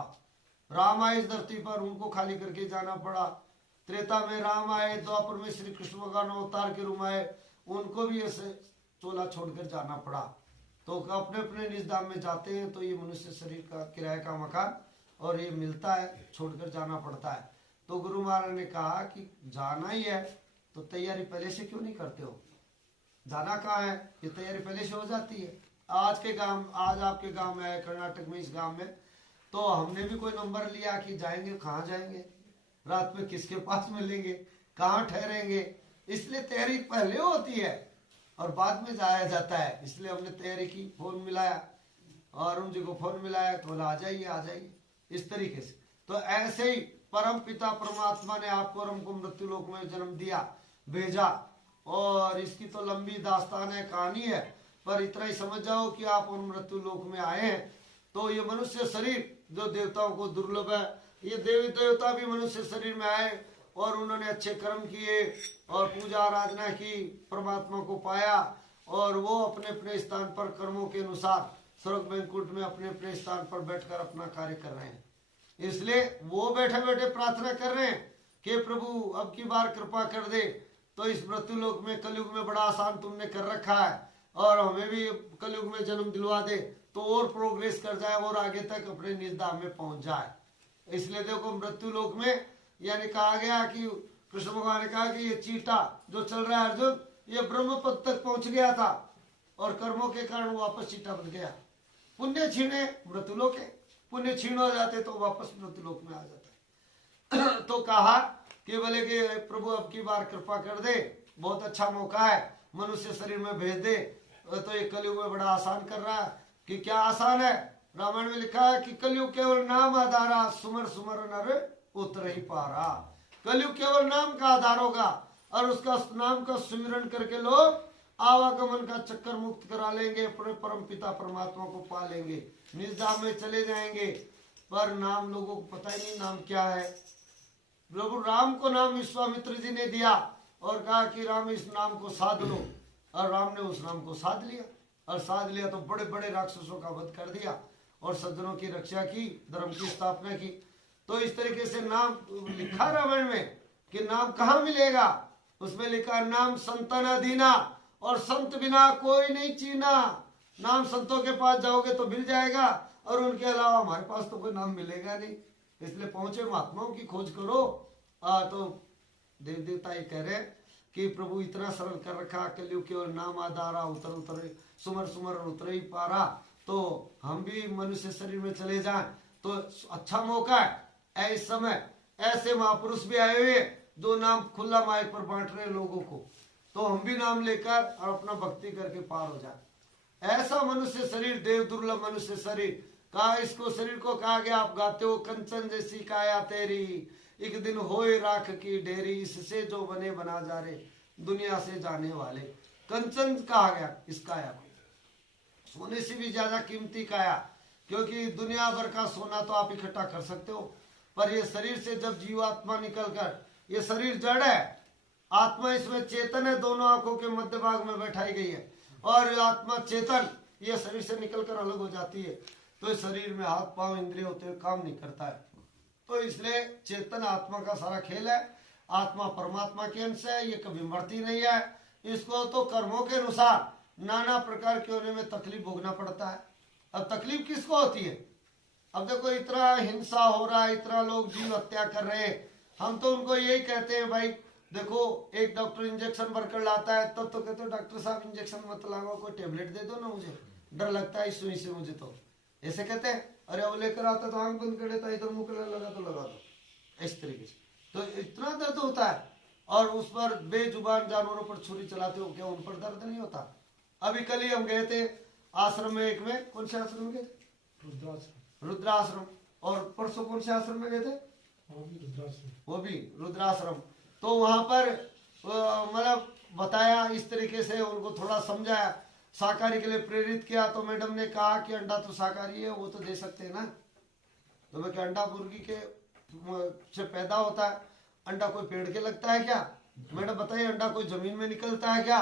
राम आए इस धरती पर, उनको खाली करके जाना पड़ा। त्रेता में राम आए, द्वापर में श्री कृष्ण भगवान अवतार के रूप आए, उनको भी ऐसे चोला छोड़कर जाना पड़ा। तो अपने अपने निज धाम में जाते हैं, तो ये मनुष्य शरीर का किराए का मकान और ये मिलता है, छोड़कर जाना पड़ता है। तो गुरु महाराज ने कहा कि जाना ही है तो तैयारी पहले से क्यों नहीं करते हो? जाना कहाँ है, ये तैयारी पहले से हो जाती है। आज आपके गांव में है, कर्नाटक में, इस गांव में, तो हमने भी कोई नंबर लिया कि जाएंगे, कहाँ जाएंगे, रात में किसके पास मिलेंगे, कहाँ ठहरेंगे, इसलिए तैयारी पहले होती है और बाद में जाया जाता है। इसलिए हमने तैयारी की, फोन मिलाया और उन जी को फोन मिलाया तो बोला आ जाइए, इस तरीके से। तो ऐसे ही परम पिता परमात्मा ने आपको और हमको मृत्यु लोक में जन्म दिया, भेजा, और इसकी तो लंबी दास्तान है, कहानी है, पर इतना ही समझ जाओ कि आप और मृत्यु लोक में आए हैं। तो ये मनुष्य शरीर जो देवताओं को दुर्लभ है, ये देवी देवता भी मनुष्य शरीर में आए और उन्होंने अच्छे कर्म किए और पूजा आराधना की, परमात्मा को पाया, और वो अपने अपने स्थान पर कर्मों के अनुसार स्वर्ग वैकुंठ में अपने अपने स्थान पर बैठकर अपना कार्य कर रहे हैं। इसलिए वो बैठे बैठे प्रार्थना कर रहे हैं कि प्रभु अब की बार कृपा कर दे, तो इस मृत्यु लोक में, कलयुग में बड़ा आसान तुमने कर रखा है, और हमें भी कलयुग में जन्म दिलवा दे तो और प्रोग्रेस कर जाए और आगे तक अपने निज धाम में पहुंच जाए। इसलिए देखो मृत्यु लोक में यानी कहा गया कि कृष्ण भगवान ने कहा कि ये चीटा जो चल रहा है अर्जुन, ये ब्रह्म पद तक पहुंच गया था और कर्मों के कारण वापस चीटा बन गया। पुण्य छीने मृत्यु लोक है, पुण्य छीन हो जाते तो वापस मृत्यु लोक में आ जाता है। तो कहा कि बोले कि प्रभु अब की बार कृपा कर दे, बहुत अच्छा मौका है, मनुष्य शरीर में भेज दे। तो ये कलयुग में बड़ा आसान कर रहा है। कि क्या आसान है? रामायण में लिखा है कि कलयुग केवल नाम आधारा, सुमर सुमर नर उतर ही पारा। कलयुग केवल नाम का आधार होगा और उसका नाम का सुमिरन करके लोग आवागमन का चक्कर मुक्त करा लेंगे, अपने परम पिता परमात्मा को पा लेंगे, निज धाम में चले जाएंगे। पर नाम लोगों को पता ही नहीं नाम क्या है। प्रभु राम को नाम विश्वामित्र जी ने दिया और कहा कि राम इस नाम को साध लो, और राम ने उस नाम को साध लिया, और साध लिया तो बड़े बड़े राक्षसों का वध कर दिया और सज्जनों की रक्षा की, धर्म की स्थापना की। तो इस तरीके से नाम लिखा रामायण में कि नाम कहाँ मिलेगा, उसमें लिखा नाम संतन अधीना, और संत बिना कोई नहीं चीना। नाम संतों के पास जाओगे तो मिल जाएगा, और उनके अलावा हमारे पास तो कोई नाम मिलेगा नहीं। इसलिए पहुंचे महात्माओं की खोज करो। तो देव देवता ये कह रहे हैं कि प्रभु इतना सरल कर रखा, कलयुग केवल नाम आधारा, उतर उतर सुमर सुमर उतर ही पारा। तो हम भी मनुष्य शरीर में चले जाएं तो अच्छा मौका है। इस समय ऐसे महापुरुष भी आए हुए जो नाम खुला माइक पर बांट रहे लोगों को, तो हम भी नाम लेकर और अपना भक्ति करके पार हो जाए। ऐसा मनुष्य शरीर, देव दुर्लभ मनुष्य शरीर। कहा इसको शरीर को कहा गया, आप गाते हो कंचन जैसी काया तेरी, एक दिन होए राख की डेरी, इससे जो बने बना जा रे दुनिया से जाने वाले। कंचन कहा गया इस काया को, सोने से भी ज्यादा कीमती काया, क्योंकि दुनिया भर का सोना तो आप इकट्ठा कर सकते हो, पर ये शरीर से जब जीवात्मा निकल कर, ये शरीर जड़ है, आत्मा इसमें चेतन है, दोनों आंखों के मध्य भाग में बैठाई गई है, और आत्मा चेतन ये शरीर से निकलकर अलग हो जाती है, तो इस शरीर में हाथ पांव इंद्रिय होते हुए काम नहीं करता है। तो इसलिए चेतन आत्मा का सारा खेल है, आत्मा परमात्मा के अंश है, ये कभी मरती नहीं है। इसको तो कर्मों के अनुसार नाना प्रकार के होने में तकलीफ भोगना पड़ता है। अब तकलीफ किसको होती है? अब देखो इतना हिंसा हो रहा है, इतना लोग जीव हत्या कर रहे हैं, हम तो उनको यही कहते हैं भाई देखो, एक डॉक्टर इंजेक्शन भरकर लाता है, तब तो कहते हो डॉक्टर साहब इंजेक्शन मत लगाओ, कोई टेबलेट दे दो ना, मुझे डर लगता है इस सुई से, मुझे तो ऐसे कहते हैं। अरे अब लेकर आता तो आंख बंद कर देता, इधर मुंह लगा तो लगा दो, इस तरीके से। तो इतना दर्द होता है, और उस पर बेजुबान जानवरों पर छुरी चलाते हो, क्या उन पर दर्द नहीं होता? अभी कल ही हम गए थे आश्रम में, एक में, कौन से आश्रम में गए थे? रुद्राश्रम। और परसों कौन से आश्रम में गए थे? वो भी रुद्राश्रम। तो वहां पर मतलब बताया इस तरीके से, उनको थोड़ा समझाया, शाकाहारी के लिए प्रेरित किया। तो मैडम ने कहा कि अंडा तो शाकाहारी है, वो तो दे सकते हैं ना। तो मैं, अंडा मुर्गी के से पैदा होता है, अंडा कोई पेड़ के लगता है क्या? मैडम बताइए, अंडा कोई जमीन में निकलता है क्या?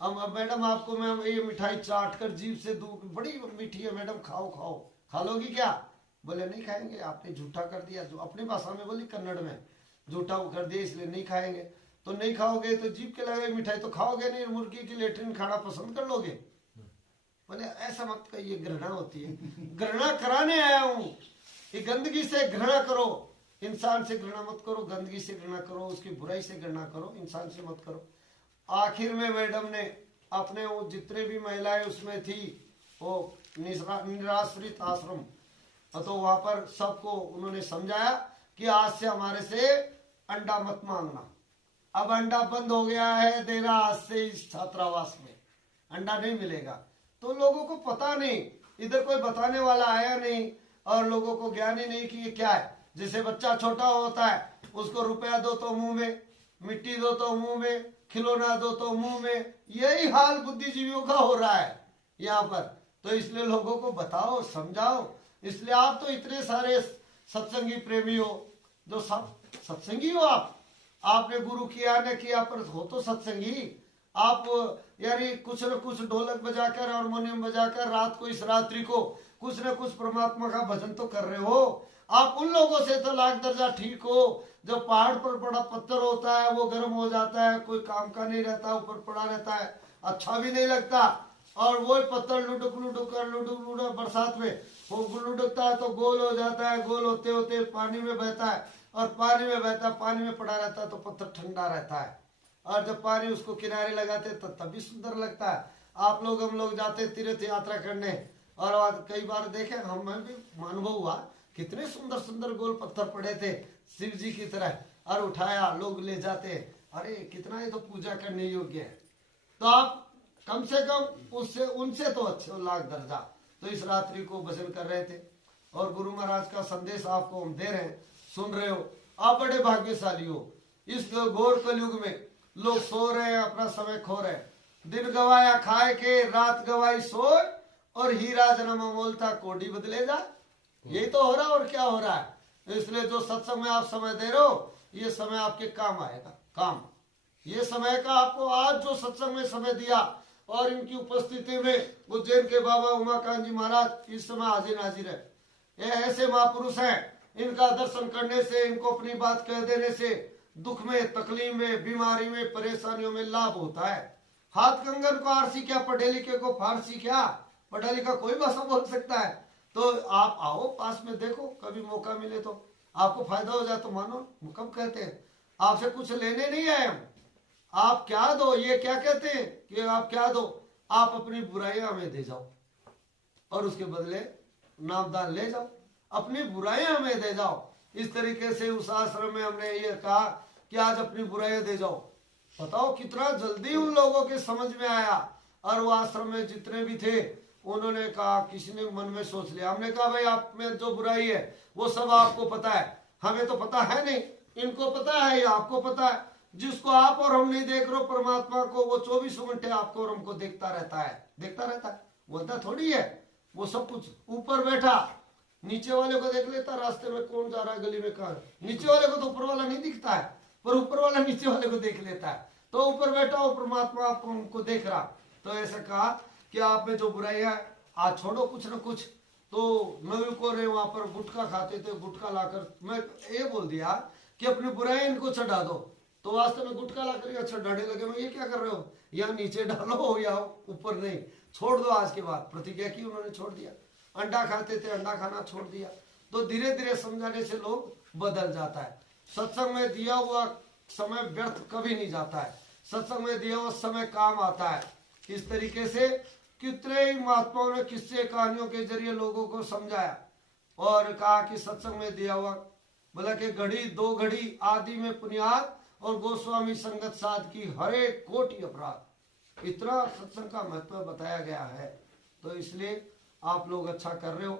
अब मैडम आपको मैं ये मिठाई चाट कर जीभ से दूर, बड़ी मीठी है मैडम, खाओ खाओ, खा लोगी क्या? बोले नहीं खाएंगे, आपने झूठा कर दिया। जो अपनी भाषा में बोली, कन्नड़ में, झूठा कर दिया इसलिए नहीं खाएंगे। तो नहीं खाओगे तो जीभ के लगे मिठाई तो खाओगे नहीं, मुर्गी की लेटरिन खाना पसंद कर लोगे? बोले ऐसा मत कहिए, घृणा होती है। घृणा कराने आया हूँ, कि गंदगी से घृणा करो, इंसान से घृणा मत करो, गंदगी से घृणा करो, उसकी बुराई से घृणा करो, इंसान से मत करो। आखिर में मैडम ने अपने वो जितने भी महिलाएं उसमें थी, वो निराश्रित आश्रम, तो वहां पर सबको उन्होंने समझाया कि आज से हमारे से अंडा मत मांगना। अब अंडा बंद हो गया है देना, आज से इस छात्रावास में अंडा नहीं मिलेगा। तो लोगों को पता नहीं, इधर कोई बताने वाला आया नहीं, और लोगों को ज्ञान ही नहीं कि ये क्या है। जैसे बच्चा छोटा होता है, उसको रुपया दो तो मुंह में, मिट्टी दो तो मुंह में, खिलौना दो तो मुंह में, यही हाल बुद्धिजीवियों का हो रहा है यहाँ पर। तो इसलिए लोगों को बताओ, समझाओ। इसलिए आप तो इतने सारे सत्संगी प्रेमी हो, जो सब सत्संगी हो आप, आपने गुरु किया न किया, पर हो तो सत्संगी आप। यानी कुछ न कुछ ढोलक बजाकर, हारमोनियम बजाकर रात को, इस रात्रि को कुछ न कुछ परमात्मा का भजन तो कर रहे हो। आप उन लोगों से तो लाख दर्जा ठीक हो, जो पहाड़ पर पड़ा पत्थर होता है, वो गर्म हो जाता है, कोई काम का नहीं रहता, ऊपर पड़ा रहता है, अच्छा भी नहीं लगता। और वो पत्थर लुढ़क लुढ़क बरसात में वो लुढ़कता है तो गोल हो जाता है, गोल होते होते पानी में बहता है, और पानी में बहता, पानी में पड़ा रहता है तो पत्थर ठंडा रहता है, और जब पानी उसको किनारे लगाते तो तभी सुंदर लगता है। आप लोग, हम लोग जाते तीर्थ यात्रा करने, और कई बार देखे, हमें भी अनुभव हुआ, कितने सुंदर सुंदर गोल पत्थर पड़े थे शिव जी की तरह, और उठाया लोग ले जाते, अरे कितना ये तो पूजा करने योग्य है। तो आप कम से कम उससे, उनसे तो अच्छे हो लाख दर्जा। तो इस रात्रि को भजन कर रहे थे, और गुरु महाराज का संदेश आपको हम दे रहे हैं, सुन रहे हो। आप बड़े भाग्यशाली हो। इस घोर कलयुग में लोग सो रहे हैं, अपना समय खो रहे हैं। दिन गवाया खाए के, रात गवाई सोए, और हीरा जन्म अमोलता कोडी बदले जा। यही तो हो रहा है, और क्या हो रहा है। इसलिए जो सत्संग में आप समय दे रहे हो, ये समय आपके काम आएगा। काम ये समय का आपको आज जो सत्संग में समय दिया, और इनकी उपस्थिति में उज्जैन के बाबा उमाकांत जी महाराज इस समय हाजिर नाजिर है। ये ऐसे महापुरुष हैं, इनका दर्शन करने से, इनको अपनी बात कह देने से दुख में, तकलीफ में, बीमारी में, परेशानियों में लाभ होता है। हाथ कंगन को आरसी क्या, पढ़े लिखे को फारसी क्या, पढ़ा लिखा कोई भाषा बोल सकता है। तो आप आओ पास में, देखो कभी मौका मिले तो आपको फायदा हो जाए तो मानो। कब कहते हैं आपसे कुछ लेने नहीं आए हम, आप क्या दो, ये क्या कहते हैं कि आप क्या दो, आप अपनी बुराइयां हमें दे जाओ, और उसके बदले नामदान ले जाओ, अपनी बुराइयां हमें दे जाओ। इस तरीके से उस आश्रम में हमने ये कहा कि आज अपनी बुराइयां दे जाओ। बताओ कितना जल्दी उन लोगों के समझ में आया, और वो आश्रम में जितने भी थे उन्होंने कहा, किसी ने मन में सोच लिया, हमने कहा भाई आप में जो बुराई है वो सब आपको पता है, हमें तो पता है नहीं, इनको पता है या आपको पता है। जिसको आप और हम नहीं देख रहे हो परमात्मा को, वो 24 घंटे आपको और हमको देखता रहता है, बोलता थोड़ी है। वो सब कुछ ऊपर बैठा नीचे वाले को देख लेता, रास्ते में कौन जा रहा है, गली में कहा, नीचे वाले को तो ऊपर वाला नहीं दिखता है, पर ऊपर वाला नीचे वाले को देख लेता है। तो ऊपर बैठा हो परमात्मा आपको हमको देख रहा। तो ऐसा कहा कि आप में जो बुराई है आज छोड़ो कुछ न कुछ। तो नवी को रहे वहां पर गुटखा खाते थे, गुटखा लाकर मैं ये बोल दिया कि अपनी बुराई इनको चढ़ा दो। तो वास्तव में गुटखा लाकर यहाँ चढ़ाने लगे, मैं ये क्या कर रहे हो, यहाँ नीचे डालो या ऊपर नहीं, छोड़ दो आज के बाद। प्रतिज्ञा की, उन्होंने छोड़ दिया। अंडा खाते थे, अंडा खाना छोड़ दिया। तो धीरे धीरे समझाने से लोग बदल जाता है। सत्संग में दिया हुआ समय व्यर्थ कभी नहीं जाता है, सत्संग में दिया हुआ समय काम आता है। इस तरीके से कितने ही महात्माओं ने किस्से कहानियों के जरिए लोगों को समझाया और कहा कि सत्संग में दिया हुआ, बोला कि घड़ी 2 घड़ी आदि में पुण्यात और गोस्वामी संगत साध की हरे कोटि अपराध। इतना सत्संग का महत्व बताया गया है। तो इसलिए आप लोग अच्छा कर रहे हो,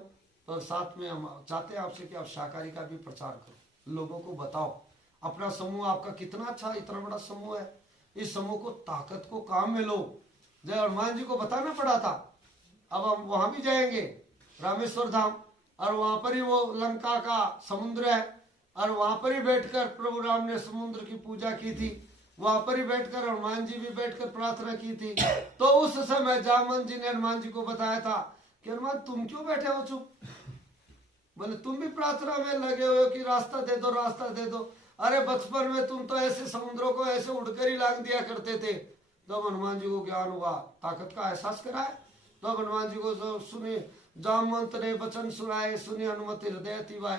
तो साथ में हम चाहते हैं आपसे कि आप शाकाहारी का भी प्रचार करो, लोगों को बताओ। अपना समूह आपका कितना अच्छा, इतना बड़ा समूह है, इस समूह को ताकत को काम में लो। जय हनुमान जी को बताना पड़ा था, अब हम वहां भी जाएंगे रामेश्वर धाम, और वहां पर ही वो लंका का समुद्र है, और वहां पर ही बैठकर प्रभु राम ने समुद्र की पूजा की थी, वहां पर ही बैठकर हनुमान जी भी बैठकर प्रार्थना की थी। तो उस समय जामन जी ने हनुमान जी को बताया था कि हनुमान तुम क्यों बैठे हो चुप, बोले तुम भी प्रार्थना में लगे हुए हो कि रास्ता दे दो, रास्ता दे दो। अरे बचपन में तुम तो ऐसे समुद्रों को ऐसे उड़कर ही लांग दिया करते थे। तो हनुमान जी को ज्ञान हुआ, ताकत का एहसास कराया। तो हनुमान जी को जो सुने, जामवंत ने वचन सुनाए, सुनी हनुमत हृदय तिवाए।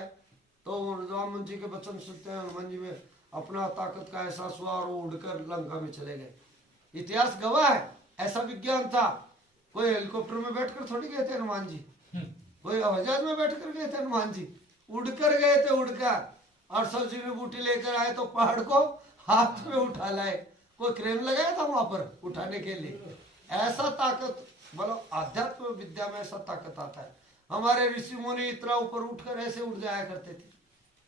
तो जामवंत जी के वचन सुनते हैं, हनुमान जी में अपना ताकत का एहसास हुआ और वो उड़कर लंका में चले गए। इतिहास गवाह है, ऐसा विज्ञान था। कोई हेलीकॉप्टर में बैठकर थोड़ी गए थे हनुमान जी, कोई हवाई जहाज में बैठकर गए थे हनुमान जी, उड़कर गए थे, उड़कर। और सब्जी में बूटी लेकर आए तो पहाड़ को हाथ में उठा लाए, कोई क्रेन लगाया था वहां पर उठाने के लिए। ऐसा ताकत, बोलो आध्यात्म विद्या में ऐसा ताकत आता है। हमारे ऋषि मुनि इतना ऊपर उठकर ऐसे उड़ जाया करते थे,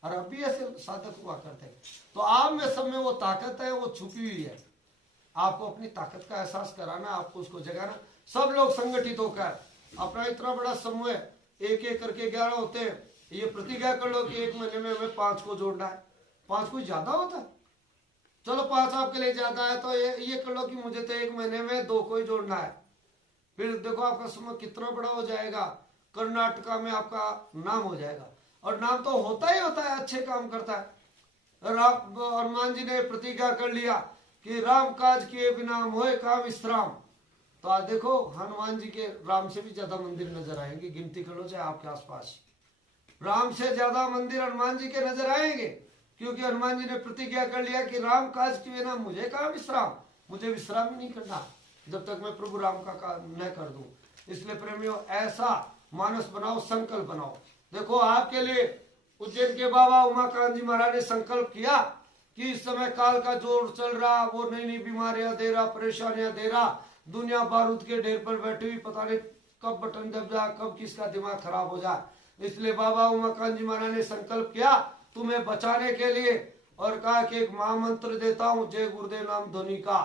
और अब भी ऐसे साधक हुआ करते हैं। तो आप में सब में वो ताकत है, वो छुपी हुई है। आपको अपनी ताकत का एहसास कराना, आपको उसको जगाना। सब लोग संगठित होकर, अपना इतना बड़ा समूह है, एक एक करके 11 होते हैं। ये प्रतिज्ञा कर लो कि 1 महीने में हमें 5 को जोड़ना है। 5 कोई ज्यादा होता है, चलो 5 आपके लिए ज्यादा है, तो ये कर लो कि मुझे तो 1 महीने में 2 को ही जोड़ना है। फिर देखो आपका समूह कितना बड़ा हो जाएगा, कर्नाटका में आपका नाम हो जाएगा। और नाम तो होता ही होता है, अच्छे काम करता है। हनुमान जी ने प्रतिज्ञा कर लिया कि राम काज किए बिना मोहे काम विश्राम। तो आज देखो हनुमान जी के राम से भी ज्यादा मंदिर नजर आएंगे, गिनती कर लो चाहे आपके आसपास, राम से ज्यादा मंदिर हनुमान जी के नजर आएंगे। क्योंकि हनुमान जी ने प्रतिज्ञा कर लिया कि राम काज किए बिना मुझे काम विश्राम, मुझे विश्राम ही नहीं करना जब तक मैं प्रभु राम का काम न कर दूं। इसलिए प्रेमियों, ऐसा मानस बनाओ, संकल्प बनाओ। देखो आपके लिए उज्जैन के बाबा उमाकांत जी महाराज ने संकल्प किया कि इस समय काल का जोर चल रहा, वो नई नई बीमारियां दे रहा, परेशानियां दे रहा, दुनिया बारूद के ढेर पर बैठी हुई, पता नहीं कब बटन दब जाए, कब किसका दिमाग खराब हो जाए। इसलिए बाबा उमाकांत जी महाराज ने संकल्प किया तुम्हें बचाने के लिए, और कहा कि एक महामंत्र देता हूँ, जय गुरुदेव नाम ध्वनि का,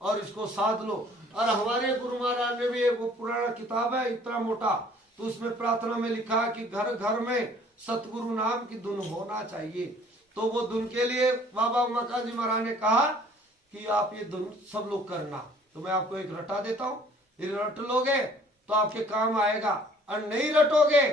और इसको साध लो। और हमारे गुरु महाराज ने भी एक पुराना किताब है इतना मोटा, तो उसमें प्रार्थना में लिखा कि घर घर में सतगुरु नाम की धुन होना चाहिए। तो वो धुन के लिए बाबा उमाकांत जी महाराज ने कहा कि आप ये धुन सब लोग करना। तो मैं आपको एक रटा देता हूँ, ये रट लोगे तो आपके काम आएगा, और नहीं रटोगे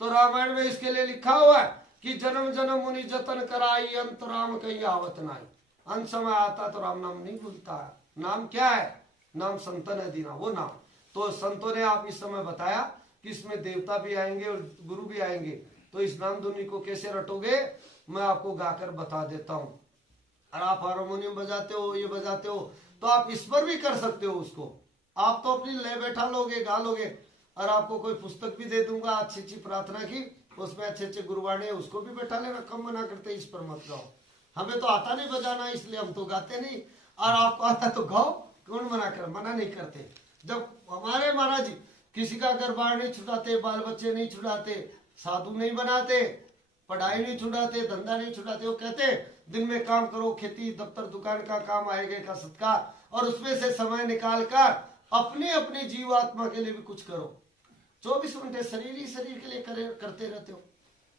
तो रामायण में इसके लिए लिखा हुआ है कि जन्म जन्म मुनि जतन कराई, अंत राम कहीं आवत नाई। अंत समय आता तो राम नाम नहीं भूलता है। नाम क्या है? नाम संतन है दीना, वो नाम। तो संतों ने आप इस समय बताया कि इसमें देवता भी आएंगे और गुरु भी आएंगे। तो इस नाम धुनी को कैसे रटोगे मैं आपको गाकर बता देता हूँ। और आप हारमोनियम बजाते हो, ये बजाते हो, तो आप इस पर भी कर सकते हो उसको। आप तो अपनी लय बैठा लोगे, गा लोगे, और आपको कोई पुस्तक भी दे दूंगा अच्छी अच्छी प्रार्थना की, उसमें अच्छे अच्छे गुरुवाणी है, उसको भी बैठा लेना। कम मना करते इस पर मत गाओ। हमें तो आता नहीं बजाना, इसलिए हम तो गाते नहीं, और आपको आता तो गाओ, कौन मना कर, मना नहीं करते। जब हमारे महाराज जी किसी का घर बार नहीं छुड़ाते, बाल बच्चे नहीं छुड़ाते, साधु नहीं बनाते, पढ़ाई नहीं छुड़ाते, धंधा नहीं छुड़ाते, वो कहते दिन में काम करो, खेती दफ्तर दुकान का काम आएगा का सदका, और उसमें से समय निकाल कर अपने अपने जीवात्मा के लिए भी कुछ करो। 24 घंटे शरीर ही शरीर के लिए करते रहते हो।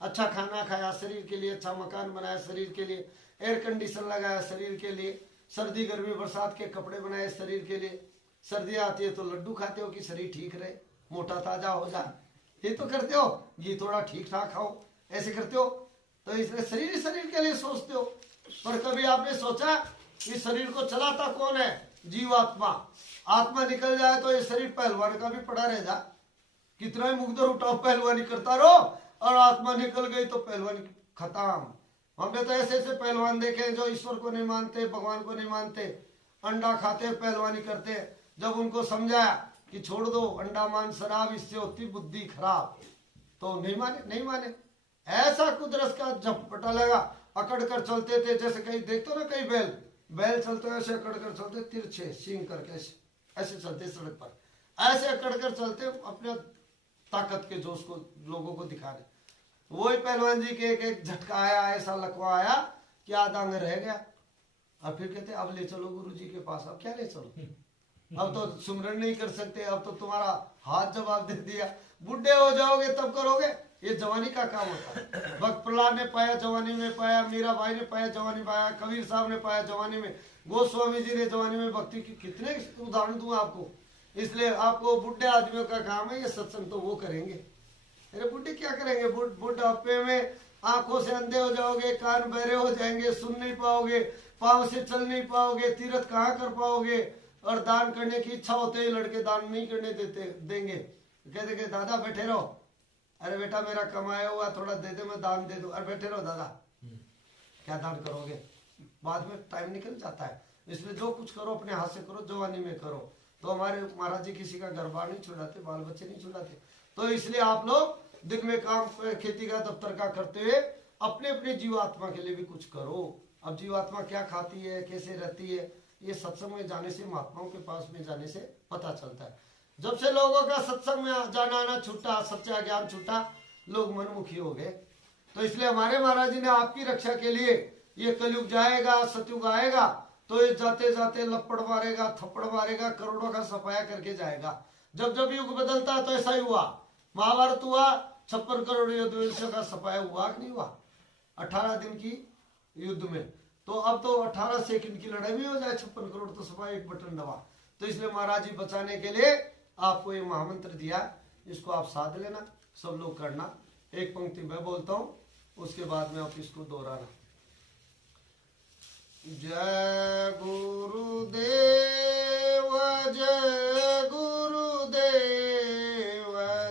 अच्छा खाना खाया शरीर के लिए, अच्छा मकान बनाया शरीर के लिए, एयर कंडीशन लगाया शरीर के लिए, सर्दी गर्मी बरसात के कपड़े बनाए शरीर के लिए, सर्दी आती है तो लड्डू खाते हो कि शरीर ठीक रहे, मोटा ताजा हो जाए, ये तो करते हो। घी थोड़ा ठीक ठाक खाओ, ऐसे करते हो। तो इसलिए शरीर शरीर के लिए सोचते हो, पर कभी आपने सोचा कि शरीर को चलाता कौन है? जीवात्मा। आत्मा निकल जाए तो ये शरीर पहलवान का भी पड़ा रह जा, कितना ही मुकदर उठाओ पहलवानी करता रहो, और आत्मा निकल गई तो पहलवानी खत्म। हमने तो ऐसे ऐसे पहलवान देखे जो ईश्वर को नहीं मानते, भगवान को नहीं मानते, अंडा खाते पहलवानी करते। जब उनको समझाया कि छोड़ दो अंडा मान शराब, इससे होती बुद्धि खराब, तो नहीं माने। ऐसा कुदरत का झपटा लगा, अकड़ कर चलते थे। जैसे कहीं देखते हो ना, कई बैल चलते हैं ऐसे अकड़ कर चलते, तिरछे सींग करके ऐसे चलते सड़क पर, ऐसे अकड़ कर चलते, अपने ताकत के जोश को लोगों को दिखा रहे। वही पहलवान जी के एक झटका आया, ऐसा लकवा आया कि आधा अंग रह गया। और फिर कहते अब ले चलो गुरु जी के पास। अब क्या ले चलो, अब तो सुमरन नहीं कर सकते, अब तो तुम्हारा हाथ जवाब दे दिया, बुढ़े हो जाओगे तब करोगे। ये जवानी का काम होता है। भक्त प्रहलाद ने पाया जवानी में पाया, मीरा भाई ने पाया जवानी पाया, कबीर साहब ने पाया जवानी में, गोस्वामी जी ने जवानी में भक्ति की कितने उदाहरण दूं आपको। इसलिए आपको बुढ़े आदमियों का काम है, ये सत्संग तो वो करेंगे। अरे बुढ़े क्या करेंगे, बुढ़ापे में आंखों से अंधे हो जाओगे, कान बहरे हो जाएंगे, सुन नहीं पाओगे, पाँव से चल नहीं पाओगे, तीर्थ कहाँ कर पाओगे। और दान करने की इच्छा होते ही लड़के दान नहीं करने देंगे, कहते कि दादा बैठे रहो। अरे बेटा मेरा कमाया हुआ थोड़ा दे दे, मैं दान दे दूं। अरे बैठे रहो दादा, क्या दान करोगे, बाद में टाइम निकल जाता है। इसलिए जो कुछ करो अपने हाथ से करो, जवानी में करो। तो हमारे महाराज जी किसी का घर बार नहीं छुड़ाते, बाल बच्चे नहीं छुड़ाते। तो इसलिए आप लोग दिन में काम खेती का दफ्तर का करते हुए अपने अपने जीवात्मा के लिए भी कुछ करो। अब जीवात्मा क्या खाती है, कैसे रहती है, ये सत्संग में जाने से, महात्माओं के पास में जाने से पता चलता है। जब से लोगों का सत्संग में जाना आना छूटा, सच्चा ज्ञान छूटा, लोग मनमुखी हो गए। तो इसलिए हमारे महाराज जी ने आपकी रक्षा के लिए, ये कलयुग जाएगा, सतयुग आएगा, तो ये जाते जाते लपड़ मारेगा, थप्पड़ मारेगा, करोड़ों का सफाया करके जाएगा। जब जब युग बदलता है तो ऐसा ही हुआ। महाभारत हुआ, 56 करोड़ युद्ध का सफाया हुआ कि नहीं हुआ 18 दिन की युद्ध में। तो अब तो 18 सेकंड की लड़ाई में हो जाए 56 करोड़, तो सफाया एक बटन दबा। तो इसलिए महाराज जी बचाने के लिए आपको ये महामंत्र दिया, इसको आप साध लेना, सब लोग करना। एक पंक्ति मैं बोलता हूँ, उसके बाद में आप इसको दोहराना। जय गुरुदेव, जय गुरुदेव,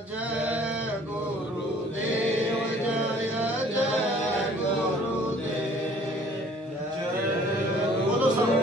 जय गुरुदेव, जय जय गुरुदेव, जय बोलो सब।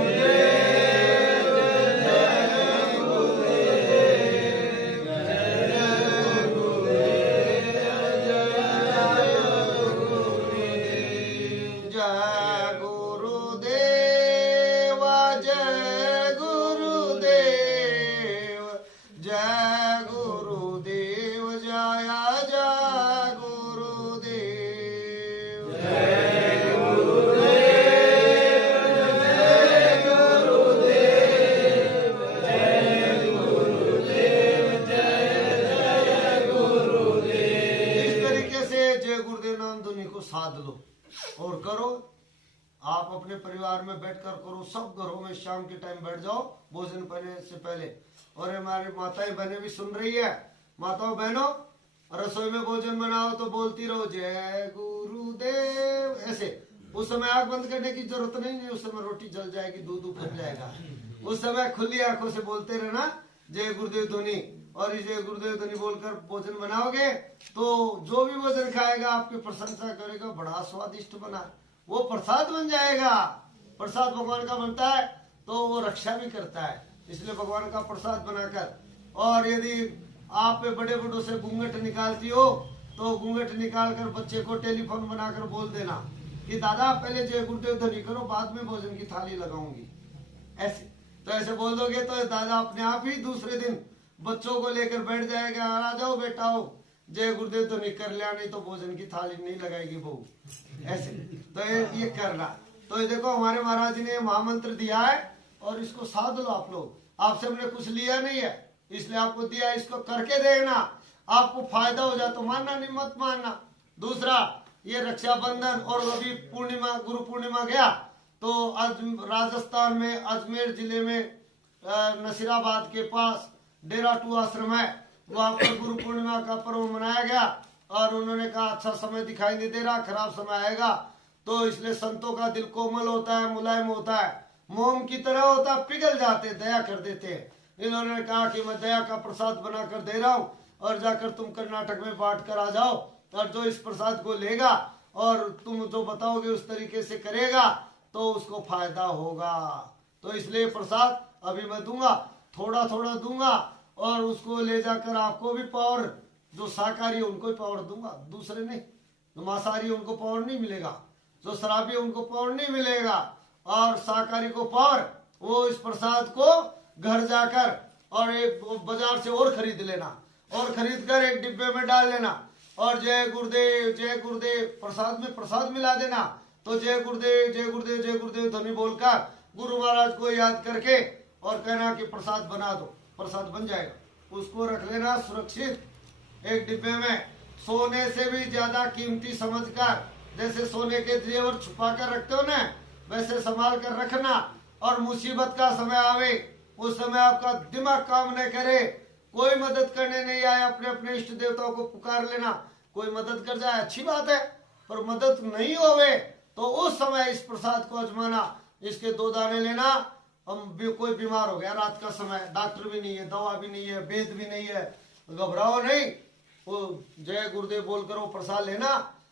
साध लो और करो। आप अपने परिवार में बैठकर करो, सब घरों में शाम के टाइम बैठ जाओ भोजन करने से पहले। और हमारी माताएं बहनें भी सुन रही है, माताओं बहनों, रसोई में भोजन बनाओ तो बोलती रहो जय गुरुदेव ऐसे। उस समय आंख बंद करने की जरूरत नहीं है, उस समय रोटी जल जाएगी, दूध उफल जाएगा। उस समय खुली आंखों से बोलते रहना जय गुरुदेव ध्वनि। और जय गुरुदेव ध्वनि बोलकर भोजन बनाओगे तो जो भी भोजन खाएगा आपकी प्रशंसा करेगा, बड़ा स्वादिष्ट बना, वो प्रसाद बन जाएगा। प्रसाद भगवान का बनता है तो वो रक्षा भी करता है, इसलिए भगवान का प्रसाद बनाकर। और यदि आप बड़े बड़ों से घूंघट निकालती हो तो घूंघट निकाल कर बच्चे को टेलीफोन बनाकर बोल देना कि दादा पहले जय गुरुदेव ध्वनि करो, बाद में भोजन की थाली लगाऊंगी, ऐसे। तो ऐसे बोल दोगे तो दादा अपने आप ही दूसरे दिन बच्चों को लेकर बैठ जाएगा, आ जाओ बेटा हो, जय गुरुदेव तो नहीं कर लिया, नहीं तो भोजन की थाली नहीं लगाएगी बहू, ऐसे। तो ये करना। तो ये देखो हमारे महाराज जी ने महामंत्र दिया है और इसको साध लो आप लोग। आपसे हमने कुछ लिया नहीं है, इसलिए आपको दिया, इसको करके देखना, आपको फायदा हो जाए तो मानना, नहीं मत मानना। दूसरा ये रक्षाबंधन और अभी पूर्णिमा, गुरु पूर्णिमा गया तो आज राजस्थान में अजमेर जिले में नसीराबाद के पास डेरा 2 आश्रम है, वहां पर गुरु पूर्णिमा का पर्व मनाया गया और उन्होंने कहा अच्छा समय दिखाई नहीं दे रहा, खराब समय आएगा, तो इसलिए संतों का दिल कोमल होता है, मुलायम होता है, मोम की तरह होता है, पिघल जाते, दया कर देते हैं। इन्होंने कहा कि मैं दया का प्रसाद बनाकर दे रहा हूँ और जाकर तुम कर्नाटक में बांट कर आ जाओ, और जो इस प्रसाद को लेगा और तुम जो बताओगे उस तरीके से करेगा तो उसको फायदा होगा। तो इसलिए प्रसाद अभी मैं दूंगा, थोड़ा थोड़ा दूंगा, और उसको ले जाकर आपको भी पावर, जो शाकाहारी उनको ही पावर दूंगा, दूसरे नहीं। जो मांसाहारी उनको पावर नहीं मिलेगा, जो शराबी उनको पावर नहीं मिलेगा, और शाकाहारी को पावर, वो इस प्रसाद को घर जाकर और एक बाजार से और खरीद लेना, और खरीद कर एक डिब्बे में डाल लेना, और जय गुरुदेव जय गुरुदेव प्रसाद में प्रसाद मिला देना। तो जय गुरुदेव जय गुरुदेव जय गुरुदेव ध्वनि बोलकर गुरु महाराज को याद करके और कहना कि प्रसाद बना दो, प्रसाद बन जाएगा। उसको रख लेना सुरक्षित एक डिब्बे में, सोने से भी ज्यादा कीमती समझकर, जैसे सोने के जेवर छुपा कर रखते हो ना, वैसे संभाल कर रखना। और मुसीबत का समय आवे उस समय आपका दिमाग काम न करे, कोई मदद करने नहीं आए, अपने अपने इष्ट देवताओं को पुकार लेना, कोई मदद कर जाए अच्छी बात है, पर मदद नहीं होवे तो उस समय इस प्रसाद को आजमाना, इसके 2 दाने लेना। हम भी कोई बीमार हो गया रात का समय, डॉक्टर भी नहीं है, दवा भी नहीं है, वेद भी नहीं है, घबराओ नहीं, वो जय गुरुदेव बोलकर वो प्रसाद लेना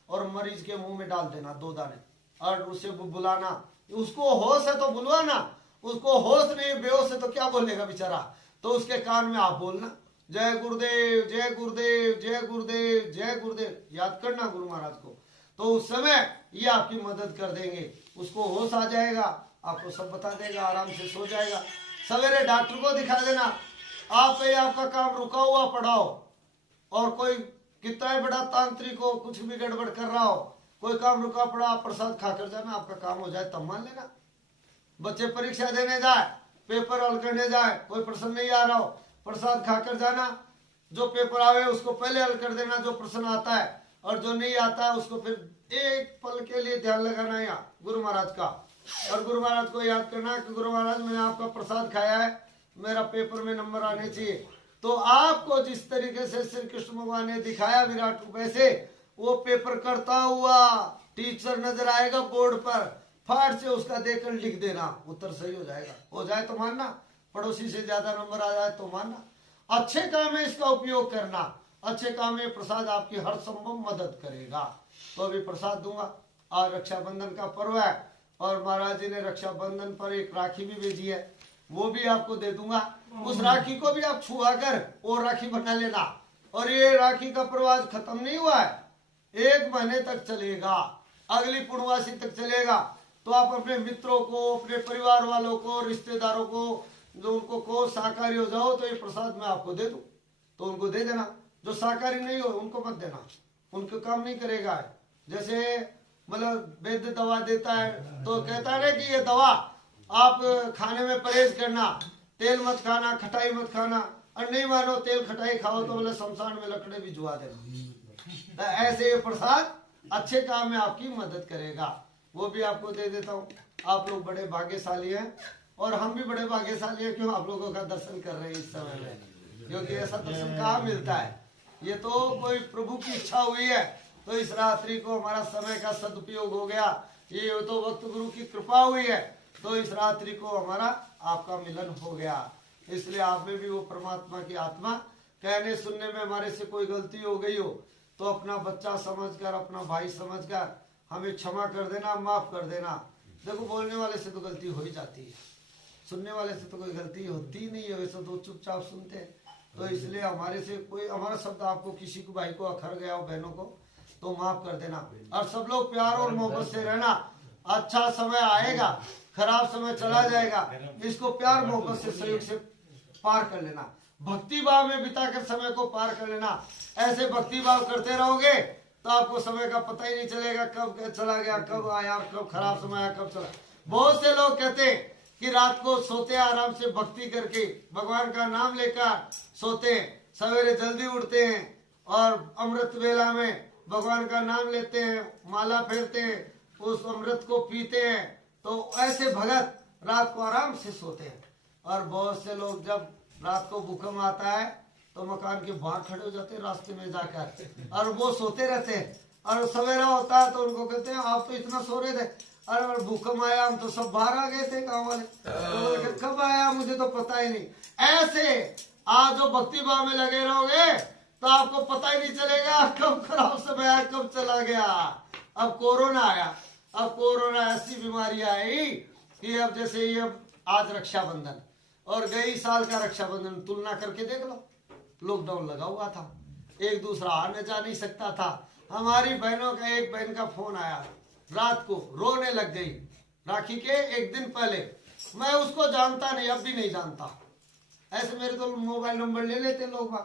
और मरीज के मुंह में डाल देना 2 दाने, और उसे बुलाना। उसको होश है तो बुलवाना, उसको होश नहीं, बेहोश है तो क्या बोलेगा बेचारा, तो उसके कान में आप बोलना जय गुरुदेव जय गुरुदेव जय गुरुदेव जय गुरुदेव, याद करना गुरु महाराज को। तो उस समय ये आपकी मदद कर देंगे, उसको होश आ जाएगा, आपको सब बता देगा, आराम से सो जाएगा। सवेरे डॉक्टर को दिखा देना, आप पे आपका काम रुका हुआ पड़ा हो, और कोई कितना ही बड़ा तांत्रिक हो, कुछ भी गड़बड़ कर रहा हो, कोई काम रुका पड़ा, आप प्रसाद खाकर जाना, आपका काम हो जाए तब मान लेना। बच्चे परीक्षा देने जाए, पेपर हल करने जाए, कोई प्रश्न नहीं आ रहा हो, प्रसाद खाकर जाना, जो पेपर आवे उसको पहले हल कर देना, जो प्रश्न आता है, और जो नहीं आता है उसको फिर एक पल के लिए ध्यान लगाना है गुरु महाराज का, और गुरु महाराज को याद करना कि गुरु महाराज मैंने आपका प्रसाद खाया है, मेरा पेपर में नंबर आने चाहिए। तो आपको जिस तरीके से श्री कृष्ण भगवान ने दिखाया विराट रूप से, वो पेपर करता हुआ टीचर नजर आएगा बोर्ड पर, फाट से उसका देखकर लिख देना, उत्तर सही हो जाएगा। हो जाए तो मानना, पड़ोसी से ज्यादा नंबर आ जाए तो मानना। अच्छे काम में इसका उपयोग करना, अच्छे काम में प्रसाद आपकी हर संभव मदद करेगा। तो अभी प्रसाद दूंगा, और रक्षाबंधन का पर्व है, और महाराज जी ने रक्षाबंधन पर एक राखी भी भेजी है, वो भी आपको दे दूंगा। उस राखी को भी आप छुआ कर और राखी बना लेना। और ये राखी का पर्व आज खत्म नहीं हुआ है, 1 महीने तक चलेगा, अगली पूर्णवासी तक चलेगा। तो आप अपने मित्रों को, अपने परिवार वालों को, रिश्तेदारों को, जो उनको को शाकाहारी हो जाओ तो ये प्रसाद मैं आपको दे दूं, तो उनको दे देना। जो शाकाहारी नहीं हो उनको मत देना, उनको काम नहीं करेगा। जैसे मतलब वैद्य दवा देता है तो कहता है कि ये दवा आप खाने में परहेज करना, तेल मत खाना, खटाई मत खाना, और नहीं मानो तेल खटाई खाओ तो बोले शमशान में लकड़े भी जुआ देना। तो ऐसे ये प्रसाद अच्छे काम में आपकी मदद करेगा, वो भी आपको दे देता हूँ। आप लोग बड़े भाग्यशाली हैं, और हम भी बड़े भाग्यशाली हैं, क्यों आप लोगों का दर्शन कर रहे हैं इस समय में, क्योंकि ऐसा दर्शन कहाँ मिलता है। ये तो कोई प्रभु की इच्छा हुई है, तो इस रात्रि को हमारा समय का सदुपयोग हो गया, ये तो वक्त गुरु की कृपा हुई है, तो इस रात्रि को हमारा आपका मिलन हो गया। इसलिए आप में भी वो परमात्मा की आत्मा, कहने सुनने में हमारे से कोई गलती हो गई हो तो अपना बच्चा समझकर, अपना भाई समझकर हमें क्षमा कर देना, माफ कर देना। देखो बोलने वाले से तो गलती हो ही जाती है, सुनने वाले से तो कोई गलती होती नहीं है, वैसे तो चुपचाप सुनते हैं। तो इसलिए हमारे से कोई हमारा शब्द आपको, किसी को भाई को अखर गया हो, बहनों को, तो माफ कर देना। और सब लोग प्यार और मोहब्बत से रहना। अच्छा समय आएगा, खराब समय चला जाएगा। इसको प्यार मोहब्बत से सहयोग से पार कर लेना, भक्ति भाव में बिताकर समय को पार कर लेना। ऐसे भक्ति भाव करते रहोगे तो आपको समय का पता ही नहीं चलेगा, कब चला गया, कब आया, कब खराब समय आया, कब चला। बहुत से लोग कहते हैं कि रात को सोते आराम से भक्ति करके भगवान का नाम लेकर सोते हैं, सवेरे जल्दी उठते हैं और अमृत वेला में भगवान का नाम लेते हैं, माला फेरते हैं, उस अमृत को पीते हैं। तो ऐसे भगत रात को आराम से सोते हैं। और बहुत से लोग जब रात को भूकंप आता है तो मकान के बाहर खड़े हो जाते हैं रास्ते में जाकर, और वो सोते रहते हैं। और सवेरा होता है तो उनको कहते हैं आप तो इतना सो रहे थे, अरे भूकंप आया हम तो सब बाहर आ गए थे गाँव वाले, तो कब आया मुझे तो पता ही नहीं। ऐसे आज जो भक्ति भाव में लगे रहोगे तो आपको पता ही नहीं चलेगा कब खराब समय आया, कब चला गया। अब कोरोना आया, अब कोरोना ऐसी बीमारी आई कि अब जैसे ये अब आज रक्षाबंधन और गई साल का रक्षाबंधन तुलना करके देख लो, लॉकडाउन लगा हुआ था, एक दूसरा आने जा नहीं सकता था। हमारी बहनों का एक बहन का फोन आया, रात को रोने लग गई, राखी के एक दिन पहले। मैं उसको जानता नहीं, अब भी नहीं जानता, ऐसे मेरे तो मोबाइल नंबर ले लेते लोग।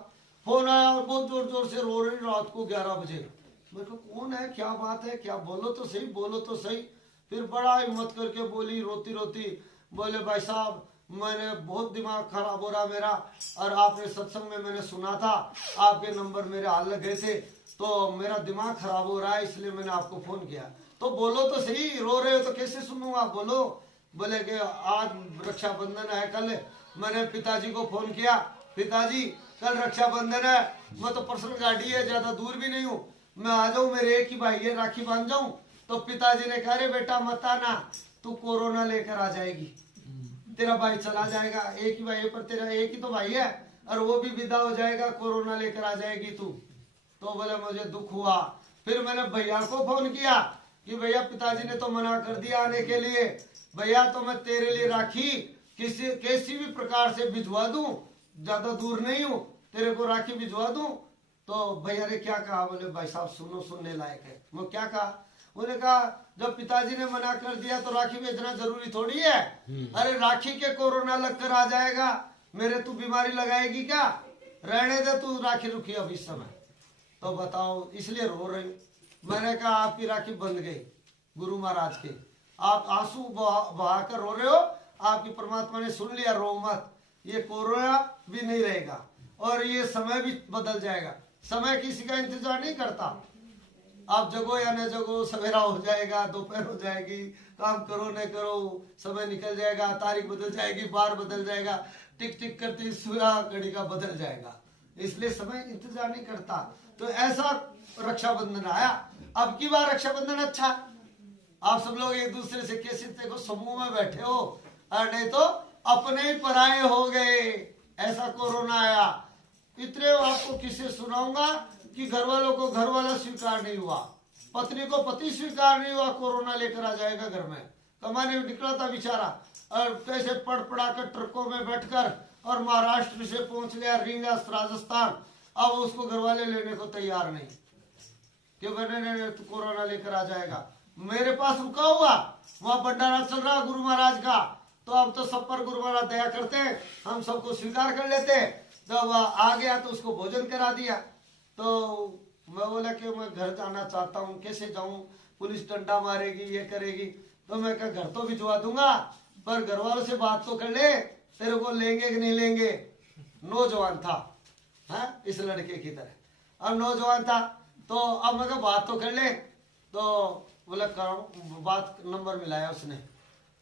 फोन आया और बहुत जोर जोर से रो रही रात को 11 बजे। मेरे को कौन है, क्या बात है, क्या बोलो तो सही, बोलो तो सही। फिर बड़ा हिम्मत करके बोली रोती रोती, बोले भाई साहब मैंने बहुत दिमाग खराब हो रहा मेरा, और आपने सत्संग में मैंने सुना था, आपके नंबर मेरे हाल लग गए थे, तो मेरा दिमाग खराब हो रहा है, इसलिए मैंने आपको फोन किया। तो बोलो तो सही, रो रहे हो तो कैसे सुनूंगा, बोलो। बोले कि आज रक्षाबंधन है, कल मैंने पिताजी को फोन किया, पिताजी कल रक्षाबंधन है, मैं तो पर्सनल गाड़ी है, ज्यादा दूर भी नहीं हूँ, मैं आ जाऊं, मेरे एक ही भाई है, राखी बांध जाऊं। तो पिताजी ने कहा, रे बेटा मत आना, तू कोरोना लेकर आ जाएगी, तेरा भाई चला जाएगा, एक ही भाई है पर तेरा एक ही तो भाई है, और वो भी विदा हो जाएगा, कोरोना लेकर आ जाएगी तू। तो बोले मुझे दुख हुआ। फिर मैंने भैया को फोन किया कि भैया पिताजी ने तो मना कर दिया आने के लिए, भैया तो मैं तेरे लिए राखी किसी भी प्रकार से भिजवा दूं, ज्यादा दूर नहीं हूं, तेरे को राखी भिजवा दूं। तो भैया ने क्या कहा, बोले भाई साहब सुनो, सुनने लायक है। वो क्या कहा, उन्होंने कहा जब पिताजी ने मना कर दिया तो राखी भेजना जरूरी थोड़ी है, अरे राखी के कोरोना लगकर आ जाएगा, मेरे तू बीमारी लगाएगी क्या, रहने दे तू राखी रुकी अब इस समय। तो बताओ, इसलिए रो रही हूँ। मैंने कहा आपकी राखी बंध गई गुरु महाराज के, आप आंसू बहाकर रो रहे हो, आपकी परमात्मा ने सुन लिया, रो मत, ये कोरोना भी नहीं रहेगा और ये समय भी बदल जाएगा। समय किसी का इंतजार नहीं करता, आप जगो या न जगो, सवेरा हो जाएगा, दोपहर हो जाएगी, काम करो न करो, समय निकल जाएगा, तारीख बदल जाएगी, बार बदल जाएगा, टिक टिक करती सुया घड़ी का बदल जाएगा, इसलिए समय इंतजार नहीं करता। तो ऐसा रक्षाबंधन आया। अब की बार रक्षाबंधन अच्छा, आप सब लोग एक दूसरे से कैसे देखो समूह में बैठे हो, और नहीं तो अपने ही पराये हो गए। ऐसा कोरोना आया, इतने आपको किसे सुनाऊंगा कि घर वालों को घर वाला स्वीकार नहीं हुआ, पत्नी को पति स्वीकार नहीं हुआ, कोरोना लेकर आ जाएगा घर में। कमाने में निकला था बेचारा, और कैसे पड़ पड़ा कर ट्रकों में बैठकर और महाराष्ट्र से पहुंच गया रींगस राजस्थान। अब उसको घर वाले लेने को तैयार नहीं कि मैंने तो कोरोना लेकर आ जाएगा। मेरे पास रुका हुआ, वहां भंडारा चल रहा गुरु महाराज का, तो अब तो सब पर गुरु महाराज दया करते हैं, हम सबको स्वीकार कर लेते हैं। जब आ गया तो उसको भोजन करा दिया। तो मैं बोला कि मैं घर जाना चाहता हूँ, कैसे जाऊं, पुलिस डंडा मारेगी, ये करेगी। तो मैं कहा घर तो भिजवा दूंगा, पर घर वालों से बात तो कर ले, तेरे को लेंगे कि नहीं लेंगे। नौजवान था, है इस लड़के की तरह, अब नौजवान था। तो अब मैं कहा बात तो कर ले, तो बोला करो, बात नंबर मिलाया उसने,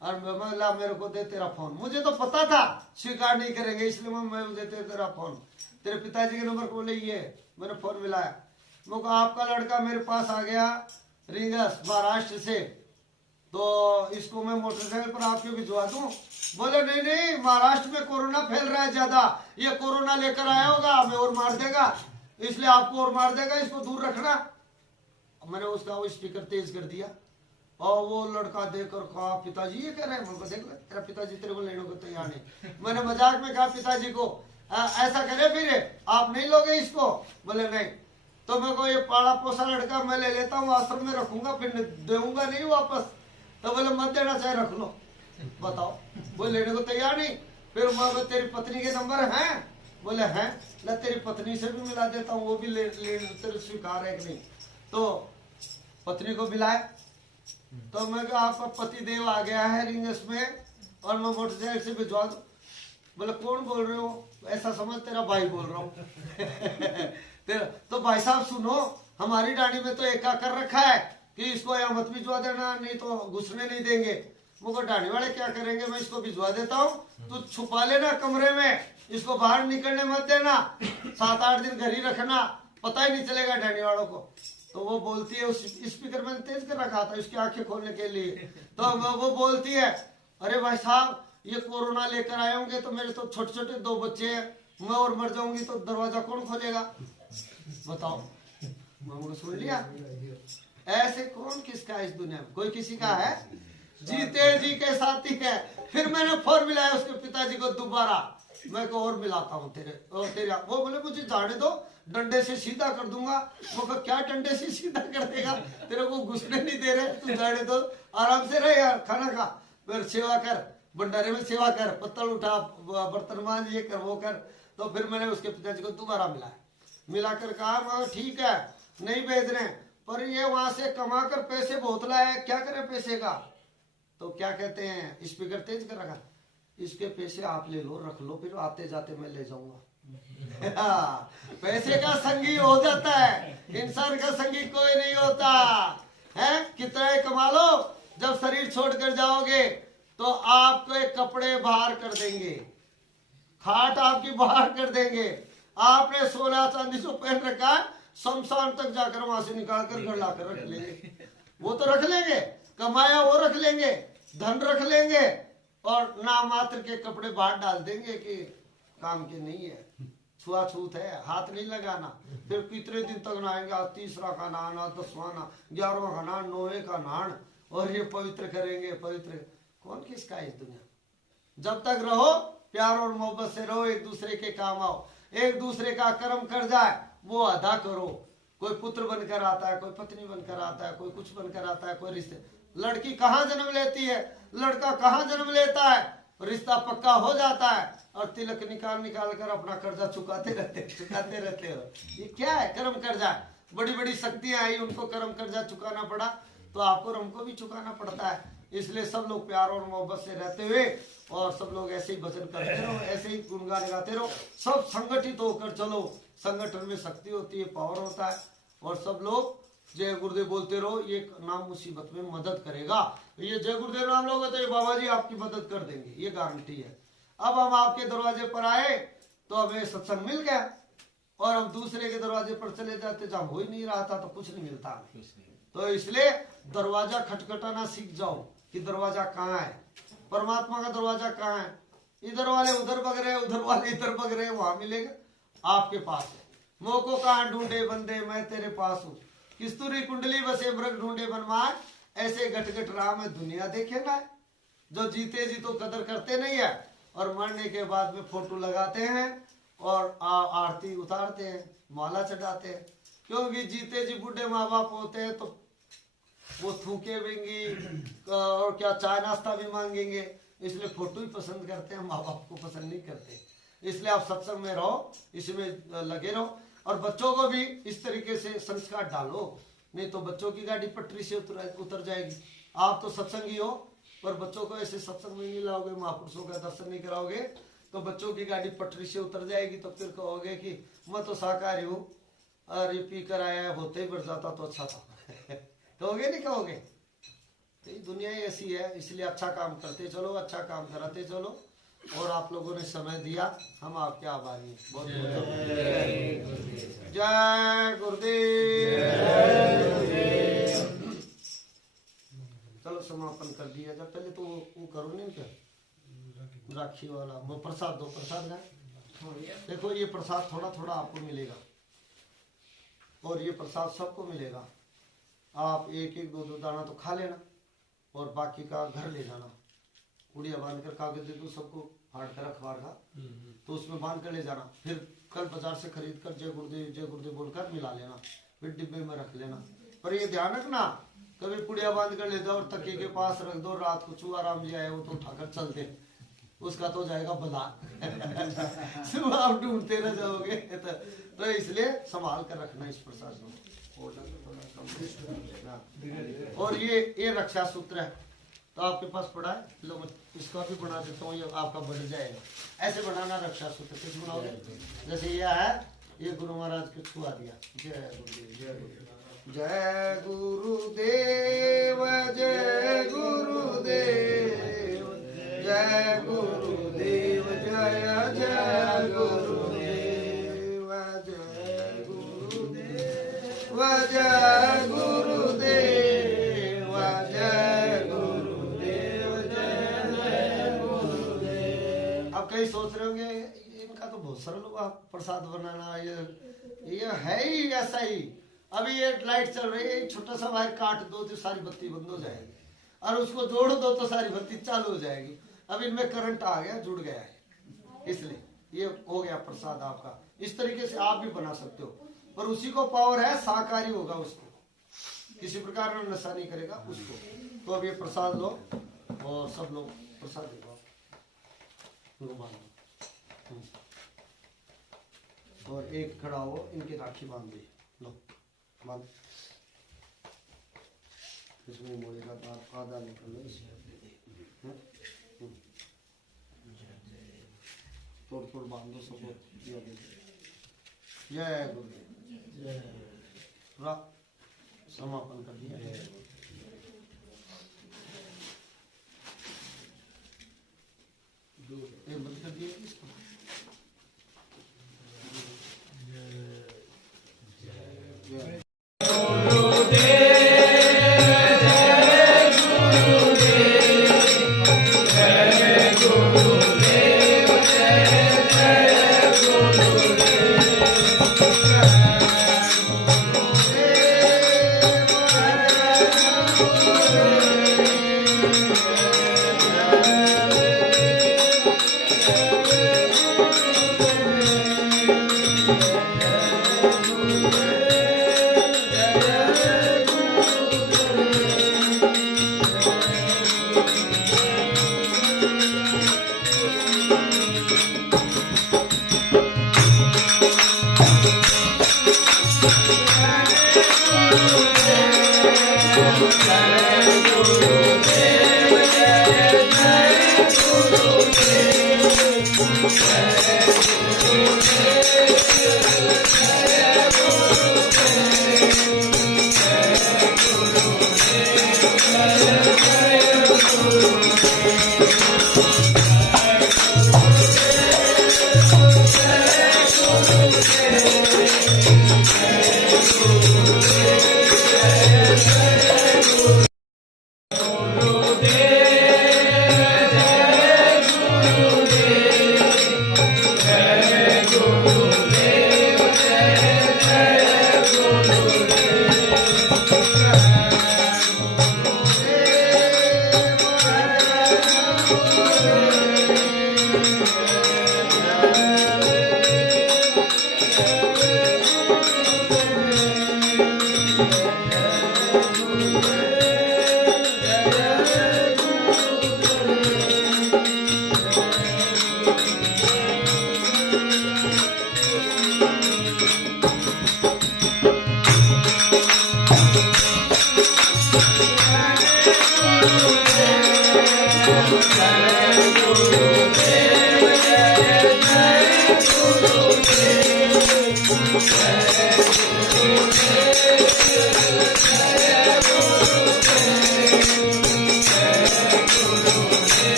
और मैं बोला मेरे को दे तेरा फोन। मुझे तो पता था स्वीकार नहीं करेंगे, इसलिए मैं देते तेरा फोन, तेरे पिताजी के नंबर को ले, ये मैंने फोन मिलाया। मैं कहा आपका लड़का मेरे पास आ गया रींगस महाराष्ट्र से, तो इसको मैं मोटरसाइकिल पर आपके भिजवा दूं। बोले नहीं नहीं, महाराष्ट्र में कोरोना फैल रहा है ज्यादा, ये कोरोना लेकर आया होगा, हमें और मार देगा, इसलिए आपको और मार देगा, इसको दूर रखना। मैंने उसका वो स्पीकर तेज कर दिया, और वो लड़का देखकर कहा पिताजी ये कह रहे हैं। मुझको देख ले, तेरा पिताजी तेरे को लेने को तैयार नहीं। मैंने मजाक में कहा पिताजी को, ऐसा करे फिर आप नहीं लोगे इसको। बोले नहीं। तो मैं को ये पाला पोसा लड़का मैं ले लेता हूँ, आश्रम में रखूंगा, फिर दूंगा नहीं वापस। तो बोले मत देना चाहे रख लो। बताओ, वो लेने को तैयार नहीं। फिर मैं बोले तेरी पत्नी के नंबर हैं? बोले हैं। ला तेरी पत्नी से भी मिला देता हूँ, वो भी ले तेरे स्वीकार है कि नहीं। तो पत्नी को मिलाए। तो मैं कहा आपका पति देव आ गया है रिंगस में और मैं मोटरसाइकिल से भिजवा दूं। बोले कौन बोल रहे हो? ऐसा समझ तेरा भाई बोल रहा हूँ। तेरा तो भाई साहब सुनो, हमारी डाणी में तो एका कर रखा है कि इसको यहाँ मत भिजवा देना, नहीं तो घुसने नहीं देंगे। मुझको डाणी वाले क्या करेंगे, मैं इसको भिजवा देता हूँ, तू छुपा लेना कमरे में, इसको बाहर निकलने मत देना, 7-8 दिन घर ही रखना, पता ही नहीं चलेगा डाणी वालों को। तो वो बोलती है, उस स्पीकर मैंने तेज कर रखा था उसकी आंखें खोलने के लिए। तो वो बोलती है अरे भाई साहब ये कोरोना लेकर आए होंगे तो मेरे तो छोटे छोटे 2 बच्चे हैं, मैं और मर जाऊंगी तो दरवाजा कौन खोलेगा? बताओ। मैं सुन लिया, ऐसे कौन किसका इस दुनिया में, कोई किसी का है? जीते जी के साथी है। फिर मैंने 4 मिलाया उसके पिताजी को दोबारा, मैं को और मिलाता हूँ तेरे। वो बोले मुझे जाने दो, डंडे से सीधा कर दूंगा। वो कहा क्या डंडे से सीधा कर देगा, तेरे को घुसने नहीं दे रहे, तू जाने दो, आराम से रह यार, खाना खा, फिर सेवा कर, भंडारे में सेवा कर, पत्तल उठा, बर्तन मांज, ये कर वो कर। तो फिर मैंने उसके पिताजी को दोबारा मिलाकर कहा ठीक है नहीं भेज रहे, पर ये वहां से कमा कर पैसे बहुत लाए, क्या करे पैसे का? तो क्या कहते हैं, स्पीकर तेज कर रखा, इसके पैसे आप ले लो, रख लो, फिर आते जाते मैं ले जाऊंगा। पैसे का संगी हो जाता है, इंसान का संगी कोई नहीं होता है। कितना ही कमा लो, जब शरीर छोड़कर जाओगे तो आपको एक कपड़े बाहर कर देंगे, खाट आपकी बाहर कर देंगे। आपने 16 चांदी जो पहन रखा है, शमशान तक जाकर वहां से निकाल कर घर लाकर रख लेंगे। वो तो रख लेंगे, कमाया वो रख लेंगे, धन रख लेंगे, और नाम मात्र के कपड़े बाहर डाल देंगे कि काम के नहीं है, छुआछूत है, हाथ नहीं लगाना। फिर कितने दिन तक नहाएंगे, 30वां का नहाना, 10वां का, 11वां का नहान, 9वें का नहान, और ये पवित्र करेंगे। पवित्र कौन किसका इस दुनिया? जब तक रहो प्यार और मोहब्बत से रहो, एक दूसरे के काम आओ, एक दूसरे का कर्म कर जाए वो अदा करो। कोई पुत्र बनकर आता है, कोई पत्नी बनकर आता है, कोई कुछ बनकर आता है, कोई रिश्ते। लड़की कहाँ जन्म लेती है, लड़का कहाँ जन्म लेता है, रिश्ता पक्का हो जाता है और तिलक निकाल कर अपना कर्जा चुकाते रहते हो। ये क्या है? कर्म कर्जा। बड़ी बड़ी शक्तियां आई, उनको कर्म कर्जा चुकाना पड़ा, तो आपको और हमको भी चुकाना पड़ता है। इसलिए सब लोग प्यार और मोहब्बत से रहते हुए, और सब लोग ऐसे ही भजन करते रहो, ऐसे ही गुणगान गाते रहो, सब संगठित होकर चलो। संगठन में शक्ति होती है, पावर होता है, और सब लोग जय गुरुदेव बोलते रहो, ये नाम मुसीबत में मदद करेगा। ये जय गुरुदेव नाम लोगे तो ये बाबा जी आपकी मदद कर देंगे, ये गारंटी है। अब हम आपके दरवाजे पर आए तो हमें सत्संग मिल गया, और हम दूसरे के दरवाजे पर चले जाते, जब हो ही नहीं रहा था तो कुछ नहीं मिलता। तो इसलिए दरवाजा खटखटाना सीख जाओ कि दरवाजा कहाँ है, परमात्मा का दरवाजा कहाँ है। इधर वाले उधर बग रहे, उधर वाले इधर बग रहे, वहां मिलेगा, आपके पास है। मोको कहाँ ढूंढे बंदे, मैं तेरे पास हूँ, किस्तूरी कुंडली बसे मृग ढूंढे बनमान, ऐसे घट घट राम है दुनिया देखे ना। जो जीते जी तो कदर करते नहीं है, और मरने के बाद में फोटो लगाते हैं और आरती उतारते हैं, माला चढ़ाते हैं। क्योंकि जीते जी बूढ़े माँ बाप होते हैं तो वो थूके बेंगी और क्या चाय नाश्ता भी मांगेंगे, इसलिए फोटो ही पसंद करते हैं, माँ बाप को पसंद नहीं करते। इसलिए आप सत्संग में रहो, इसमें लगे रहो, और बच्चों को भी इस तरीके से संस्कार डालो, नहीं तो बच्चों की गाड़ी पटरी से उतर जाएगी। आप तो सत्संगी हो, पर बच्चों को ऐसे सत्संग में नहीं लाओगे, महापुरुषों का दर्शन नहीं कराओगे, तो बच्चों की गाड़ी पटरी से उतर जाएगी। तो फिर कहोगे कि मैं तो शाकाहारी हूँ, अरे पी कर आया, होते ही बढ़ जाता तो अच्छा था। कहोगे नहीं कहोगे? तो ये दुनिया ही ऐसी है, इसलिए अच्छा काम करते चलो, अच्छा काम कराते चलो। और आप लोगों ने समय दिया, हम आपके आभारी हैं। बहुत बहुत जय गुरुदेव। चलो समापन कर दिया जब, पहले तो वो करो नहीं क्या, राखी वाला वो प्रसाद दो, प्रसाद है। देखो ये प्रसाद थोड़ा थोड़ा आपको मिलेगा, और ये प्रसाद सबको मिलेगा। आप एक एक 2-2 दाना तो खा लेना, और बाकी का घर ले जाना, उड़िया बांध कर कागज दे दो सबको, फाड़ कर अखबार का, तो उसमें बांध कर ले जाना। फिर कल बाजार से खरीद कर जय गुरुदेव बोलकर मिला लेना, फिर डिब्बे में रख लेना। पर ये ध्यान रखना कभी पुड़िया बांध कर ले जाओ और तकिए के पास रख दो, रात को चूहा राम जी आए वो तो उठाकर चल दे, उसका तो जाएगा भला। सुबह आप ढूंढते रह जाओगे। तो इसलिए संभाल कर रखना इस प्रसाद को। और ये रक्षा सूत्र है, तो आपके पास पड़ा है, लो इसका भी बना देता हूँ, ये आपका बढ़ जाएगा। ऐसे बनाना रक्षा सूत्र, किस बनाओगे? जैसे ये है, ये गुरु महाराज को छुआ दिया। जय गुरुदेव, जय गुरुदेव, जय गुरुदेव, जय गुरुदेव, जय जय गुरुदेव, जय गुरुदेव, जय गुरुदेव, जय गुरुदेव, जय गुरुदेव। अब कई सोच रहे होंगे इनका तो बहुत सरल हुआ प्रसाद बनाना, ये है ही ऐसा ही। अभी ये लाइट चल रही है, छोटा सा वायर काट दो तो सारी बत्ती बंद हो जाएगी, और उसको जोड़ दो तो सारी बत्ती चालू हो जाएगी। अब इनमें करंट आ गया, जुड़ गया है, इसलिए ये हो गया प्रसाद आपका। इस तरीके से आप भी बना सकते हो, पर उसी को पावर है, शाकाहारी होगा, उसको किसी प्रकार में नशा नहीं करेगा उसको। तो अब ये प्रसाद लो और सब लोग प्रसाद दो, और एक खड़ा हो, इनकी राखी बांध दी, लो बांध। इसमें बोलेगा तो आप आधा निकल लो, तोड़ तोड़ बांध दो सबको। जय गुरुदेव, समापन कर दिया। ये बंद कर दिया इसको।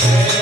जय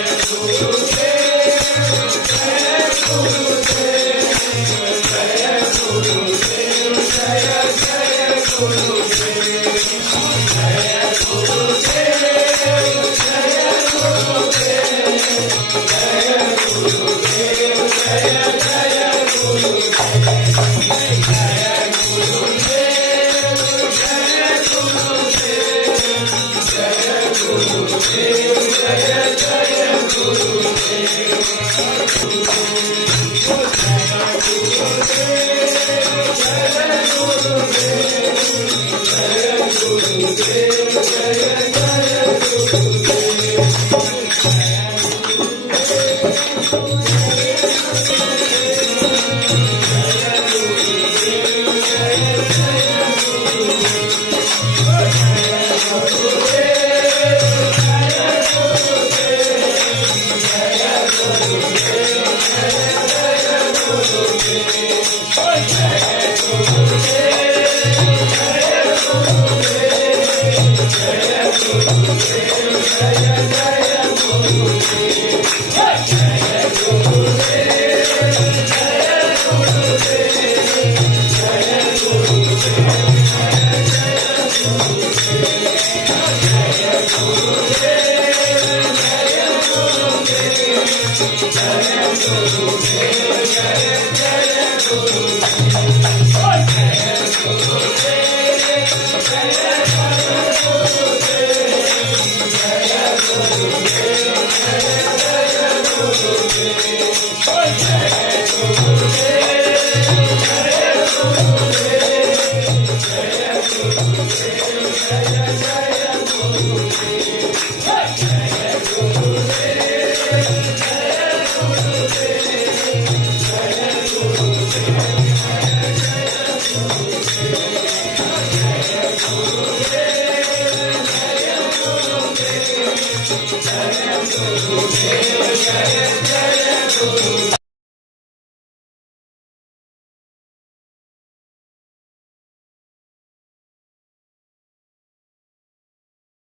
जय गुरुदेव, जय जय गुरुदेव।